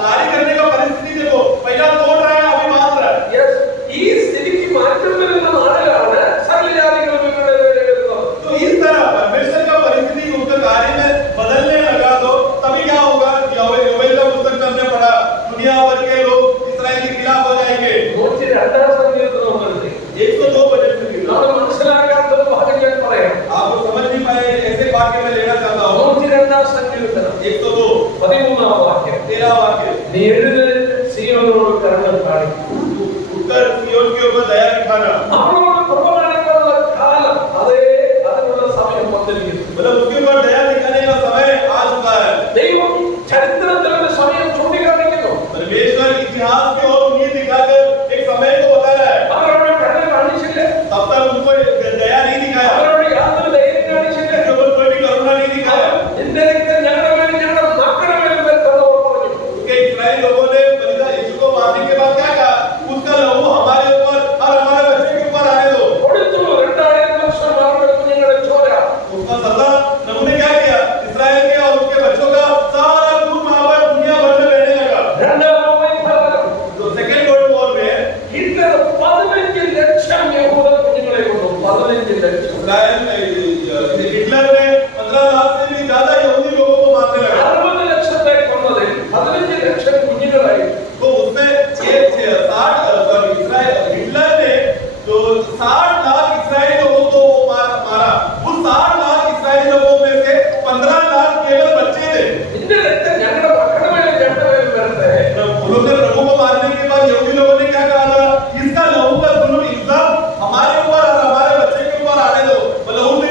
कार्य करने का परिस्थिति देखो, पहला तोड़ रहा है, अभी बांध रहा है. Yes, ഈ സ്ഥിതിക്ക് മാറ്റം വരുന്ന നാളിലാണ് സകല ജാതികളും ഇവരുടെ ഇടയിൽ വരുന്നത്. तो इस तरह परमेश्वर का परिस्थिति उनके कार्य में बदलने लगा तो तभी क्या होगा? योवेल का पुस्तक में हमने पढ़ा, दुनिया भर के लोग इस्राएल के खिलाफ हो जाएंगे. 102 സങ്കീർത്തനം വന്നിട്ട് 102 बजट में गिरा. നമ്മൾ മനസ്സിലാക്കാത്ത ഒരു ഭാഗം ഞാൻ പറയാം. आप समझ नहीं पाए, ऐसे वाक्य में लेना चाहता हूँ. 102 സങ്കീർത്തനം 102 13 വാക്യം. 13 वाक्य. നീ എഴുന്നേറ്റ് സീയോനോട് കരുണ കാണിക്കും, उत्तर सिय्योन के ऊपर दया दिखाना. അവളോട് കൃപ കാണിക്കാനുള്ള കാലം അതിനുള്ള സമയം വന്നിരിക്കുന്നു. मतलब उसके ऊपर दया दिखाने का समय आ चुका है. ദൈവം ചരിത്രത്തിൽ ഒരു സമയം ചൂണ്ടിക്കാണിക്കുന്നു. परमेश्वर इतिहास की ओर उंगली दिखाकर एक समय को बता रहा है. അവരോട് കരുണ കാണിച്ചില്ല, तब तक उनको दया नहीं दिखाया, അവരോട് യാതൊരു ധൈര്യം കാണിച്ചില്ല. केवल कोई भी करुणा नहीं दिखाया. നിന്റെ രക്തം ഞങ്ങളുടെ മേലും ഞങ്ങളുടെ മക്കളുടെ മേലും വരുത്തണമെന്ന് പറഞ്ഞു. उसके इस्राएली लोगों ने बलिदान यीशु को मारने के बाद क्या कहा? उसका लहू हमारे ऊपर और हमारे बच्चे के ऊपर आने दो. കൊടുത്തു 2000 വർഷം അവരുടെ കുഞ്ഞുങ്ങളുടെ ചോര. उसका सजा प्रभु ने क्या किया? इस्राएल के और उसके बच्चों का सारा खून वहां पर दुनिया भर में बहने लगा. രണ്ടാം മഹായുദ്ധകാലം तो सेकेंड वर्ल्ड वॉर में ഹിറ്റ്ലർ 15 ലക്ഷം യഹൂദ കുഞ്ഞുങ്ങളെ കൊന്നു. 15 ലക്ഷം. हिटलर ने 15 लाख से भी ज्यादा यहूदी लोगों को मारने लगा. 60 ലക്ഷത്തെ കൊന്നതിൽ 15 ലക്ഷം കുഞ്ഞുങ്ങളായി. तो उसमें हिटलर ने जो 60 लाख इस्राएली लोगों को मारा. उस 60 लाख इस्राएली लोगों में से 15 लाख केवल बच्चे थे. നിന്റെ രക്തം ഞങ്ങളുടെ മക്കളുടെ മേലും ഞങ്ങളുടെ മേലും വരട്ടെ. उन्होंने प्रभु को मारने के बाद यहूदी लोगों ने क्या कहा था? इसका लहू का जुल्म इल्जाम हमारे ऊपर और हमारे बच्चे के ऊपर आने दो. लहू से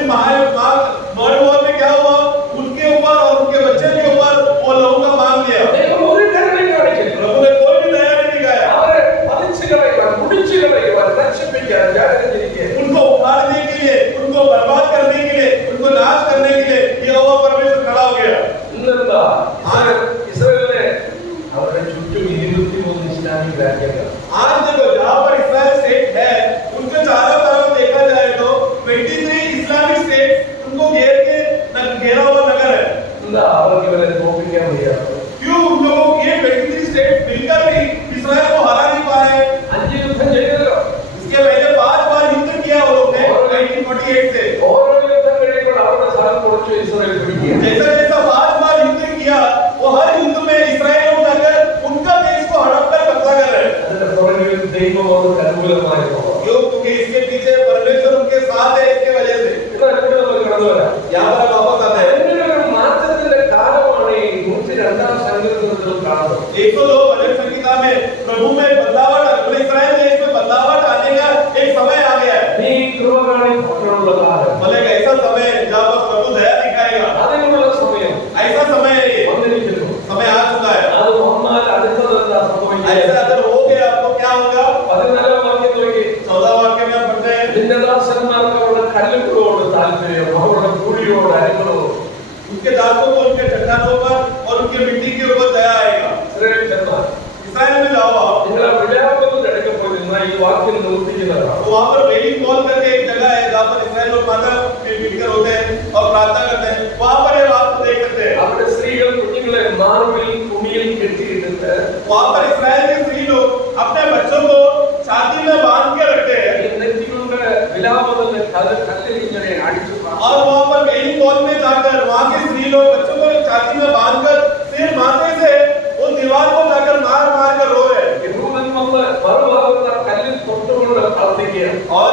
48 से। ഓരോ യുദ്ധം കഴിയുമ്പോൾ അവരുടെ സ്ഥലം കുറച്ച് ഇസ്രായേൽ പിടിക്കുക. जैसा जैसा 5 बार युद्ध किया, वो हर युद्ध में इस्राएल लोग जाकर उनका देश को हड़प कर कब्जा कर रहे हैं। അതിന്റെ പുറകിൽ ദൈവം അവർക്ക് അനുകൂലമായി പോകാം. क्यों? क्योंकि इसके पीछे परमेश्वर उनके साथ है, इसके वजह से। ഇവിടെ നമ്മൾ കടന്നു വരാം. यहाँ पर हम वापस आते हैं। അങ്ങനെ ഒരു മാറ്റത്തിന്റെ കാലമാണ് ഈ 102 സങ്കീർത്തനത്തിൽ കാണുന്നത്. 102 भजन संहिता में प्रभु में बदलावट, इस्राएल देश में बदलावट आने का एक समय आ गया है। നീ കൃപ കാണിക്കാനുള്ള കാലം, मतलब एक ऐसा समय है जहाँ पर प्रभु दया दिखाएगा। അതിനുള്ള സമയം ऐसा समय है, ये വന്നിരിക്കുന്നു. समय आ चुका है। അത് വന്നാൽ അടുത്തത് എന്താ സംഭവിക്കുക? ऐसा अगर हो गया तो क्या होगा? 14 വാക്യം നോക്കി. 14 वाक्य में हम पढ़ते हैं, നിന്റെ ദാസന്മാർക്ക് അവരുടെ കല്ലുകളോട് താല്പര്യം, അവരുടെ ഭൂമിയോട് അനുഗ്രഹവും. उसके दासों को उनके चट्टानों पर और उनके मिट्टी के ऊपर दया आएगा। ഇസ്രായേൽ ചെന്നാൽ इस्राएल में जाओ आप, നിങ്ങളെ വിലാപത്തിന്റെ ഇടയ്ക്ക് പോയി നിന്നാൽ ഈ വാക്യം നിവർത്തിക്കുന്നതാണ്. तो वहाँ पर वेलिंग कॉल करके एक जगह है जहाँ पर इस्राएल लोग माता मिलकर होते हैं और प्रार्थना करते हैं। वहाँ पर ये बात को देख सकते हैं। അവിടെ സ്ത്രീകൾ കുഞ്ഞുങ്ങളെ മാർബിൽ തുണിയിൽ കെട്ടിയിട്ടിട്ട് वहाँ पर इस्राएल के स्त्री लोग अपने बच्चों को छाती में बांध के रखते हैं ഈ നെറ്റികളുടെ വിലാപത്തിന്റെ കല്ലിൽ ഇങ്ങനെ അടിച്ചു और वहाँ पर वेलिंग कॉल में जाकर वहाँ के स्त्री लोग बच्चों को छाती में बांधकर सिर माथे से उस दीवार को जाकर मार मार कर रो रहे हैं। യഹൂദൻ വന്ന് മറുഭാഗത്ത് ആ കല്ലിൽ തൊട്ടുകൊണ്ട് പ്രാർത്ഥിക്കുക. और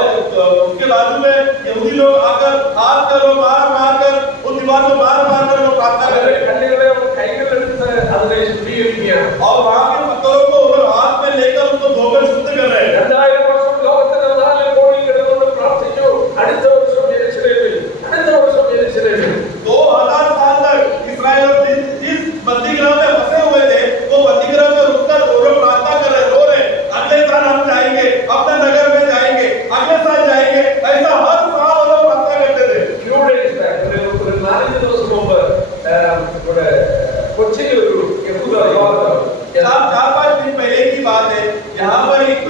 उसके बाजू में यहूदी लोग आकर हाथ कर मार मार कर उस दीवार को मार मार कर लोग प्रार्थना कर रहे हैं കല്ലുകളെ കൈകളിലെടുത്ത് അതിനെ ശുദ്ധീകരിക്കുക. और वहाँ के पत्थरों को वो हाथ में लेकर उसको धोकर शुद्ध कर रहे हैं। 2000 വർഷം ലോകത്തിന്റെ 4 കോടി കിടന്നുകൊണ്ട് പ്രാർത്ഥിച്ചു. അടുത്ത വർഷം യെരൂശലേമിൽ, അടുത്ത വർഷം യെരൂശലേമിൽ. 2000 साल तक इस्राएल जिस बंदीगृह में फंसे हुए थे, वो बंदीगृह में रुककर वो लोग प्रार्थना कर रहे, रो रहे, अगले साल हम जाएंगे, अपने नगर में जाएंगे, अगले साल जाएंगे। ऐसा हर साल वो लोग प्रार्थना करते थे। few days back, ഒരു 4 ദിവസം മുമ്പ് ഇവിടെ കൊച്ചിയിൽ ഒരു യഹൂദ യുവാവ് 4-5 दिन पहले की बात है, यहाँ पर एक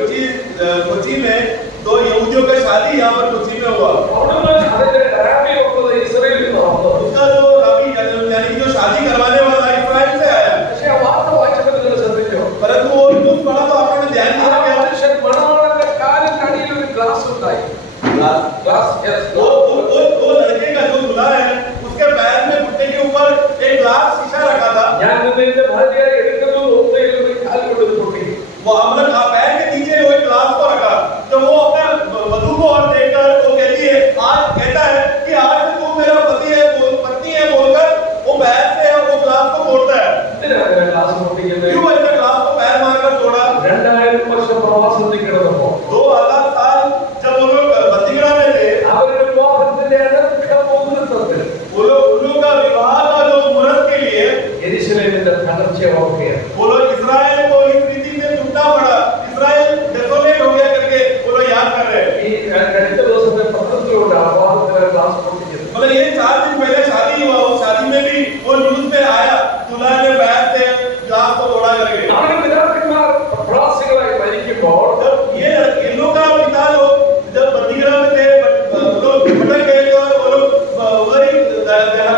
कोची में 2 यहूदियों का शादी यहाँ पर कोची में हुआ। അവിടുന്ന് അതിന്റെ റാബി വന്നത് ഇസ്രായേലിൽ നിന്ന് വന്നത്. उसका जो रबी यानी जो शादी करवाने वाला इस्राएल से आया, പക്ഷേ ആ വാർത്ത വായിച്ചപ്പോൾ നിങ്ങൾ ശ്രദ്ധിച്ചോ? परंतु वो न्यूज़ पढ़ा तो आपने ध्यान ആ दिया क्या? മനുഷ്യൻ മണവാളന്റെ കാലിന്റെ അടിയിൽ ഒരു ഗ്ലാസ് ഉണ്ടായി. Glass, yes. वो लड़के का जो दूल्हा है, उसके पैर में घुटने के ऊपर एक ग्लास शीशा रखा था। ഞാൻ നിന്റെ ഭാര്യയെ എടുക്കുന്നു ഒന്നേൽ ഒരു കാൽ കൊണ്ട് പൊട്ടി. वो हमने पैर के नीचे वो एक ग्लास को रखा। जब वो अपने वधू को और देखकर वो कहती है, आज कहता है कि आज से तू मेरा पति है, पत्नी है बोलकर वो पैर से वो ग्लास को तोड़ता है। എന്തിനാണ് ഗ്ലാസ് പൊട്ടിക്കുന്നത്? क्यों ऐसे ग्लास को पैर मारकर तोड़ा? 2000 വർഷം പ്രവാസത്തിൽ കിടന്നപ്പോ 2000 साल जब वो लोग बंदीगृह में थे, അവരുടെ വിവാഹത്തിന്റെ അനർഘ മുഹൂർത്തത്തിൽ वो लोग का विवाह का जो मुहूर्त के लिए യെരൂശലേമിന്റെ തകർച്ച ഓർക്കുകയാണ്. वो लोग इस्राएल को इस रीति से टूटना पड़ा, इस्राएल डेसोलेट हो गया करके वो लोग याद कर रहे हैं। ഈ അടുത്ത ദിവസത്തെ പത്രത്തിലൂടെ ആ വിവാഹത്തിന് ഗ്ലാസ് പൊട്ടിക്കുന്നത്. मतलब ये 4 दिन पहले शादी हुआ, उस शादी में भी वो न्यूज़ में आया, दूल्हा ने पैर से ग्लास को तोड़ा करके। അവരുടെ പിതാക്കന്മാർ പ്രവാസികളായി മരിക്കുമ്പോൾ जब ये लोग का पिता लोग जब बंदीगृह में थे, लोग भटक गए और वो लोग उधर ही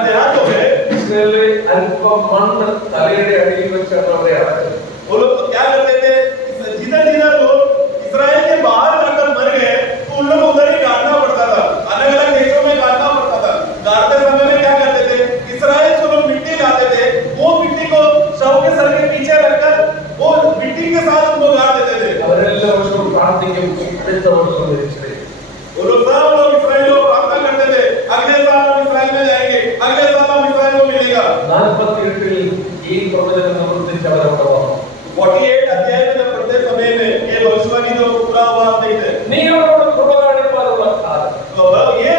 देहात हो गए। ഇസ്രായേലിൽ അല്പം മണ്ണ് തലയുടെ അടിയിൽ വെച്ചാണ് അവരെ അടക്കുന്നത്. वो लोग तो क्या करते थे, जिधर लोग इस्राएल के बाहर जाकर मर गए तो उन लोग उधर ही गाड़ना पड़ता था, अलग अलग देशों में गाड़ना पड़ता था। गाड़ते समय में क्या करते थे, इस्राएल से लोग मिट्टी लाते थे, वो मिट्टी को शव के सर के पीछे रखकर वो मिट्टी के साथ उनको गाड़ देते थे। അവരെല്ലാ വർഷവും പ്രാർത്ഥിക്കും, അടുത്ത വർഷം യെരൂശലേം. वो लोग सब लोग इस्राएल लोग प्रार्थना करते थे, अगले साल हम इस्राएल में जाएंगे, अगले साल हम इस्राएल को मिलेगा। 48 ഈ പ്രവചനം നിവർത്തിച്ച് അവരവിടെ വന്നു. 48 अध्याय में जब पढ़ते समय में ये भविष्यवाणी जो पूरा हुआ आप देखते हैं, നീ അവരോട് കൃപ കാണിക്കാനുള്ള കാലം, तो ये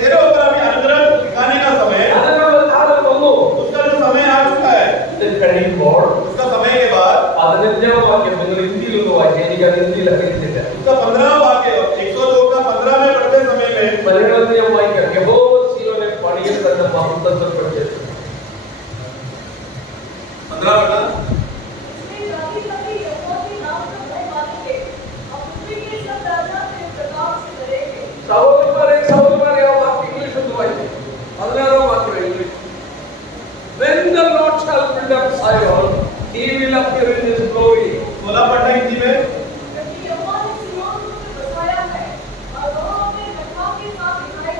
तेरे ऊपर अभी अनुग्रह दिखाने का समय है, അതിനുള്ള കാലം വന്നു. उसका जो समय आ चुका है। ഇത് കഴിയുമ്പോൾ उसका समय के बाद 15 വാക്യം നിങ്ങൾ ഹിന്ദിയിലൊന്ന് വായിക്കുക, എനിക്ക് അത് ഹിന്ദിയിൽ അറിയത്തില്ല. उसका 15 वाक्य 102 का 15 में पढ़ते समय में മലയാളത്തിൽ ഞാൻ വായിക്കാം. യഹോവ സീയോനെ പണിയിൽ തന്നെ മഹത്വപ്പെടുത്തി. 15 पढ़ना। സഹോദരന്മാരെ ആ വാക്യം ഇംഗ്ലീഷ് ഒന്ന് വായിക്കും. 16 വാക്യം English. When the Lord shall build up Zion, he will appear in his glory. बोला पढ़ना हिंदी में। यहोवा ने सिय्योन को बसाया है और वह अपने रखवालों के साथ दिखाई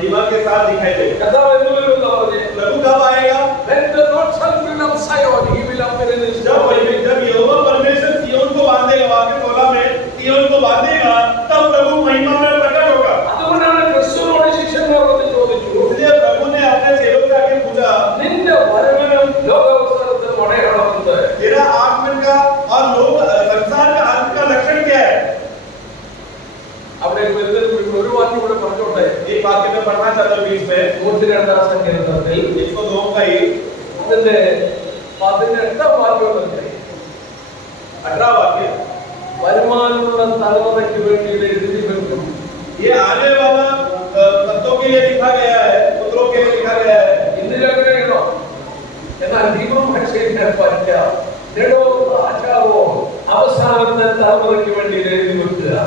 महिमा के साथ दिखाई देगा। കർത്താവ് എന്ന് വരുന്നതാണ്. प्रभु कब आएगा? When the Lord shall build up Zion, he will appear in his glory. जब यहोवा परमेश्वर सिय्योन को बांधेगा, वाक्य 16 में सिय्योन को बांधेगा, तब प्रभु महिमा में प्रकट होगा। അതുകൊണ്ടാണ് ക്രിസ്തുവിനോട് ശിഷ്യന്മാർ വന്ന് ചോദിച്ചു, इसलिए प्रभु ने अपने चेलों से आके पूछा, നിന്റെ വരവിനും ലോകാവസാനത്തിനും അടയാളം എന്ത്? तेरा आगमन का और लोग संसार का अंत का लक्षण क्या है? അവിടെ വരുന്നതിന് ഒരു വാക്യം കൂടെ പറഞ്ഞോട്ടെ. एक वाक्य में पढ़ना चाहता हूं बीच में 102 സങ്കീർത്തനത്തിൽ 102 का ही അതിന്റെ 18 വാക്യം ഉണ്ട്. 18 वाक्य, വരുമാനമുള്ള തലമുറയ്ക്ക് വേണ്ടി ഇത് എഴുതി വെക്കും. ये आने वाला तत्वों के लिए लिखा गया है, पुत्रों के लिए लिखा गया है। ഇന്ദിരാഗ്രഹണോ എന്നാൽ ദീപം ഭക്ഷിക്കാൻ പറ്റില്ല. നെടോ രാജാവോ അവസാനത്തെ തലമുറയ്ക്ക് വേണ്ടി ഇത് എഴുതി വെക്കുക.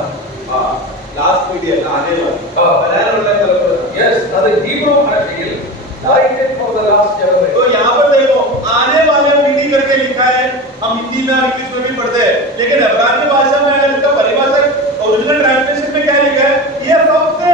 लास्ट पीरियड आने वाला बनाया वाला तत्व। യെസ്, അത് ദീപം ഭാഷയിൽ writing for the last generation. तो यहाँ पर देखो आने वाले पीढ़ी करके लिखा है। हम हिंदी में और इंग्लिश में भी पढ़ते हैं, लेकिन इब्रानी भाषा में अगर इसका परिभाषा ओरिजिनल ट्रांसलेशन में क्या लिखा है? ये सबसे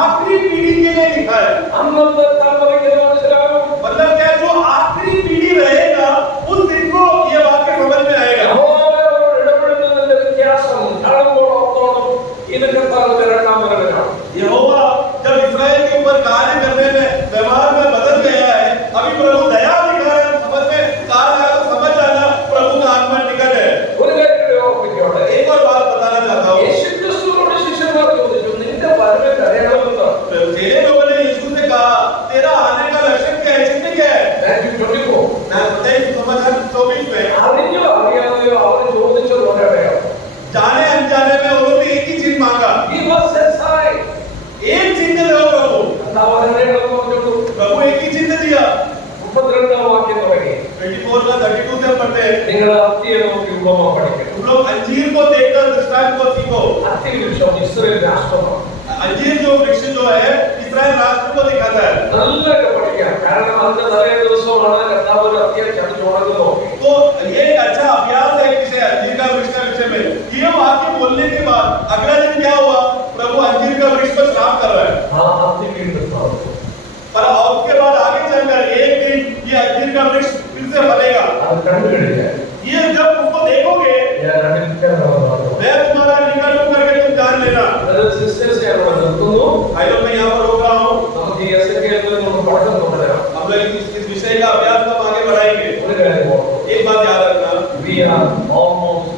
आखिरी पीढ़ी के लिए लिखा है। അന്നത്തെ തലമുറയ്ക്ക് ഇത് മനസ്സിലാകും. मतलब क्या, जो आखिरी पीढ़ी रहेगा उस दिन को ये वाक्य समझ में आएगा। യഹോവയോട് ഇടപെടുന്നതിന്റെ വ്യത്യാസം കാണുമ്പോൾ ഓർത്തോണം, ഇത് കർത്താവിന്റെ രണ്ടാം വരവിനാണ്. यहोवा जब इस्राएल के ऊपर कार्य करने में व्यवहार में बदल गया है, अभी प्रभु दया दिखा रहे हैं, समझ में कार्य आया तो समझ जाना प्रभु का आगमन निकट है। ഒരു കാര്യം കൂടി ഓർമ്മിക്കോട്ടെ. एक और बात बताना चाहता हूँ। യേശുക്രിസ്തുവിനോട് ശിഷ്യന്മാർ ചോദിച്ചു, നിന്റെ വരവിന്റെ അടയാളം എന്താ? तेरे लोगों ने यीशु से कहा, तेरा आने का लक्षण क्या है, चिन्ह क्या है? മാത്യു 24. मैं बताइए समाचार 24 में അറിഞ്ഞോ അറിയാതെയോ അവർ ചോദിച്ചത് ഒരു അടയാളം. जाने अनजाने में उन्होंने एक ही चिन्ह मांगा। Give us a sign. एक चिन्ह दो प्रभु। കർത്താവ് അടയാളം പറഞ്ഞിട്ടു. प्रभु एक ही चिन्ह दिया। 32 വാക്യം തുടങ്ങി. 24 का 32 से पढ़ते हैं। നിങ്ങൾ അത്തിയെ നോക്കി ഉപമ പഠിക്കണം. तुम लोग अंजीर को देखकर दृष्टांत को सीखो। അത്തി വൃക്ഷം ഇസ്രായേൽ രാഷ്ട്രമാണ്. अंजीर जो वृक्ष जो है इस्राएल राष्ट्र को दिखाता है। നല്ലൊക്കെ പഠിക്കാം. കാരണം അതിന്റെ തലേ ദിവസമാണ് കർത്താവ് ഒരു അത്തിയെ ചടിച്ചു ഉണങ്ങി നോക്കി. तो ये एक अच्छा अभ्यास है एक विषय अंजीर का वृक्ष का विषय में। ये वाक्य बोलने के बाद अगला दिन क्या हुआ? प्रभु अंजीर का वृक्ष को श्राप कर रहा है। ആ അത്തി വീണ്ടും താഴ്ന്നു. पर उसके बाद आगे चलकर एक दिन ये अंजीर का वृक्ष फिर से फलेगा। അത് കണ്ടു കഴിഞ്ഞാൽ ये जब उसको देखोगे ഞാൻ അനുഗ്രഹമാണ്. मैं तुम्हारा निकट करके तुम जान लेना। സിസ്റ്റേഴ്സ് ഞാൻ ഇവിടെ നിർത്തുന്നു. भाई लोग मैं यहाँ पर रोक रहा हूँ। നമുക്ക് ഈ എസെക്കിയേൽ നിന്ന് പഠനം തുടരാം. हम लोग इस विषय का अभ्यास हम आगे बढ़ाएंगे। ഒരു കാര്യം ഓർക്കുക. एक बात याद रखना, We are almost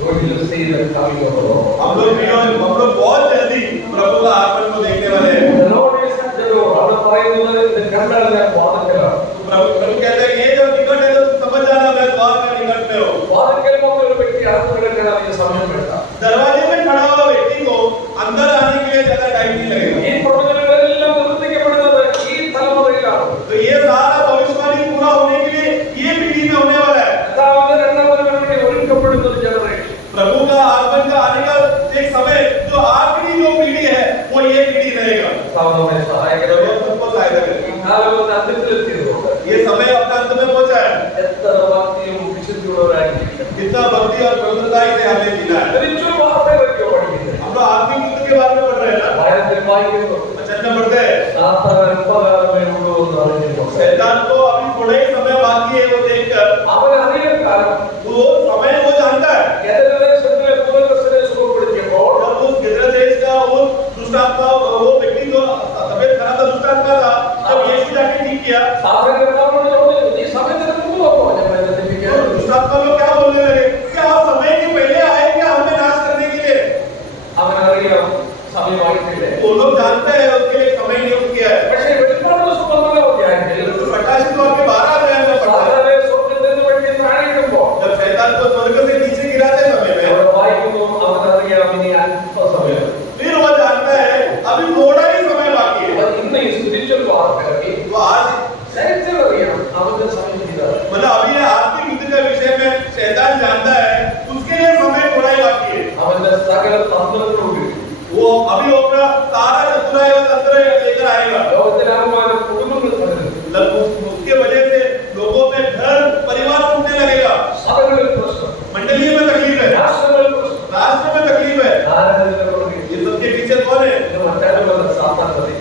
going to see the coming of the Lord. हम लोग बहुत जल्दी प्रभु का आगमन को देखने वाले हैं। The Lord is at the door. അവിടെ പറയുന്നത് ഇത് കണ്ടാൽ ഞാൻ വാതിൽക്കലാണ്. प्रभु कहते हैं ये जब निकट है तो समझ जाना मैं द्वार के निकट में हूँ। വാതിൽക്കൽ വന്ന ഒരു വ്യക്തി അകത്ത് കിടക്കാൻ അധികം സമയം വേണ്ട. दरवाजे में खड़ा हुआ व्यक्ति को अंदर आने के लिए ज्यादा टाइम नहीं लगेगा। ഈ പ്രവചനങ്ങളെല്ലാം നിവർത്തിക്കപ്പെടുന്നത് ഈ തലമുറയിലാണ്. तो ये सारा भविष्यवाणी पूरा होने के लिए ये पीढ़ी में होने वाला है। കർത്താവിന്റെ രണ്ടാം വരവിന് വേണ്ടി ഒരുക്കപ്പെടുന്ന ഒരു ജനറേഷൻ. प्रभु का आगमन का आने का एक समय जो आखिरी जो पीढ़ी है वो ये पीढ़ी रहेगा। കർത്താവ് നമ്മെ സഹായിക്കട്ടെ. प्रभु सबको सहायता करेगा। ഈ കാലത്തിന്റെ അന്ത്യത്തിലെത്തിയതുകൊണ്ട് ये समय अपने अंत में पहुंचा है। എത്ര ഭക്തിയും വിശുദ്ധിയുള്ളവരായിരിക്കും. कितना भक्ति और पवित्रताई से हमें जीना है। തിരിച്ചു വാർത്തകളൊക്കെ പഠിക്കുന്നത്. हम लोग आत्मिक युद्ध के बारे में पढ़ रहे हैं ना। വായനത്തിൽ വായിക്കുന്നു. वचन में पढ़ते हैं സാത്താൻ അല്പകാലമേ ഉള്ളൂ എന്ന് അറിഞ്ഞിട്ടുണ്ട്. शैतान को अभी थोड़ा ही समय बाकी है वो देखकर അവൻ അധികം കാലം वो समय वो जानता है। ഗദരദേശത്തിലെ പൂർവ്വസ്ഥരെ സുഖപ്പെടുത്തിയപ്പോൾ जब उस गिदरा देश का वो दुष्टात्मा वो व्यक्ति जो तबियत खराब था दुष्टात्मा था जब यीशु जाके ठीक किया സാധാരണ കർത്താവിനോട് ചോദിച്ചു, ഈ സമയത്തിന് മുമ്പ് വന്നോ ഞാൻ എന്നെ തെറ്റിക്കാൻ? तो दुष्टात्मा लोग क्या बोलने लगे कि आप समय के पहले आए क्या हमें नाश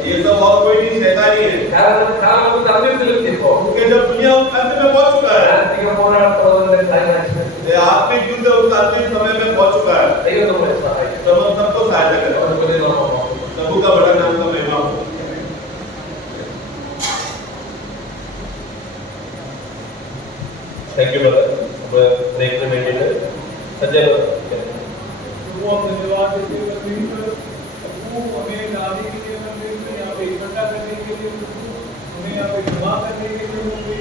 ये सब और कोई नहीं, शैतान ही है। കാരണം കാലം തന്നിലെത്തിയപ്പോ क्योंकि जब दुनिया उस अंत में पहुंच चुका है, ആത്മിക പോരാട്ടത്തിന്റെ ക്ലൈമാക്സ് ये आत्मिक युद्ध उस अंतिम समय में पहुंच चुका है। ദൈവം നമ്മളെ സഹായിക്കും. तो हम सबको सहायता करें। അവരുടെ വലിയ നാമം प्रभु का बड़ा नाम का महिमा हो। Thank you brother. अब देखने में मिनट संजय बहुत धन्यवाद देते हुए हमें लाने के लिए, यहाँ पे इकट्ठा करने के लिए, हमें यहाँ पे जमा करने के लिए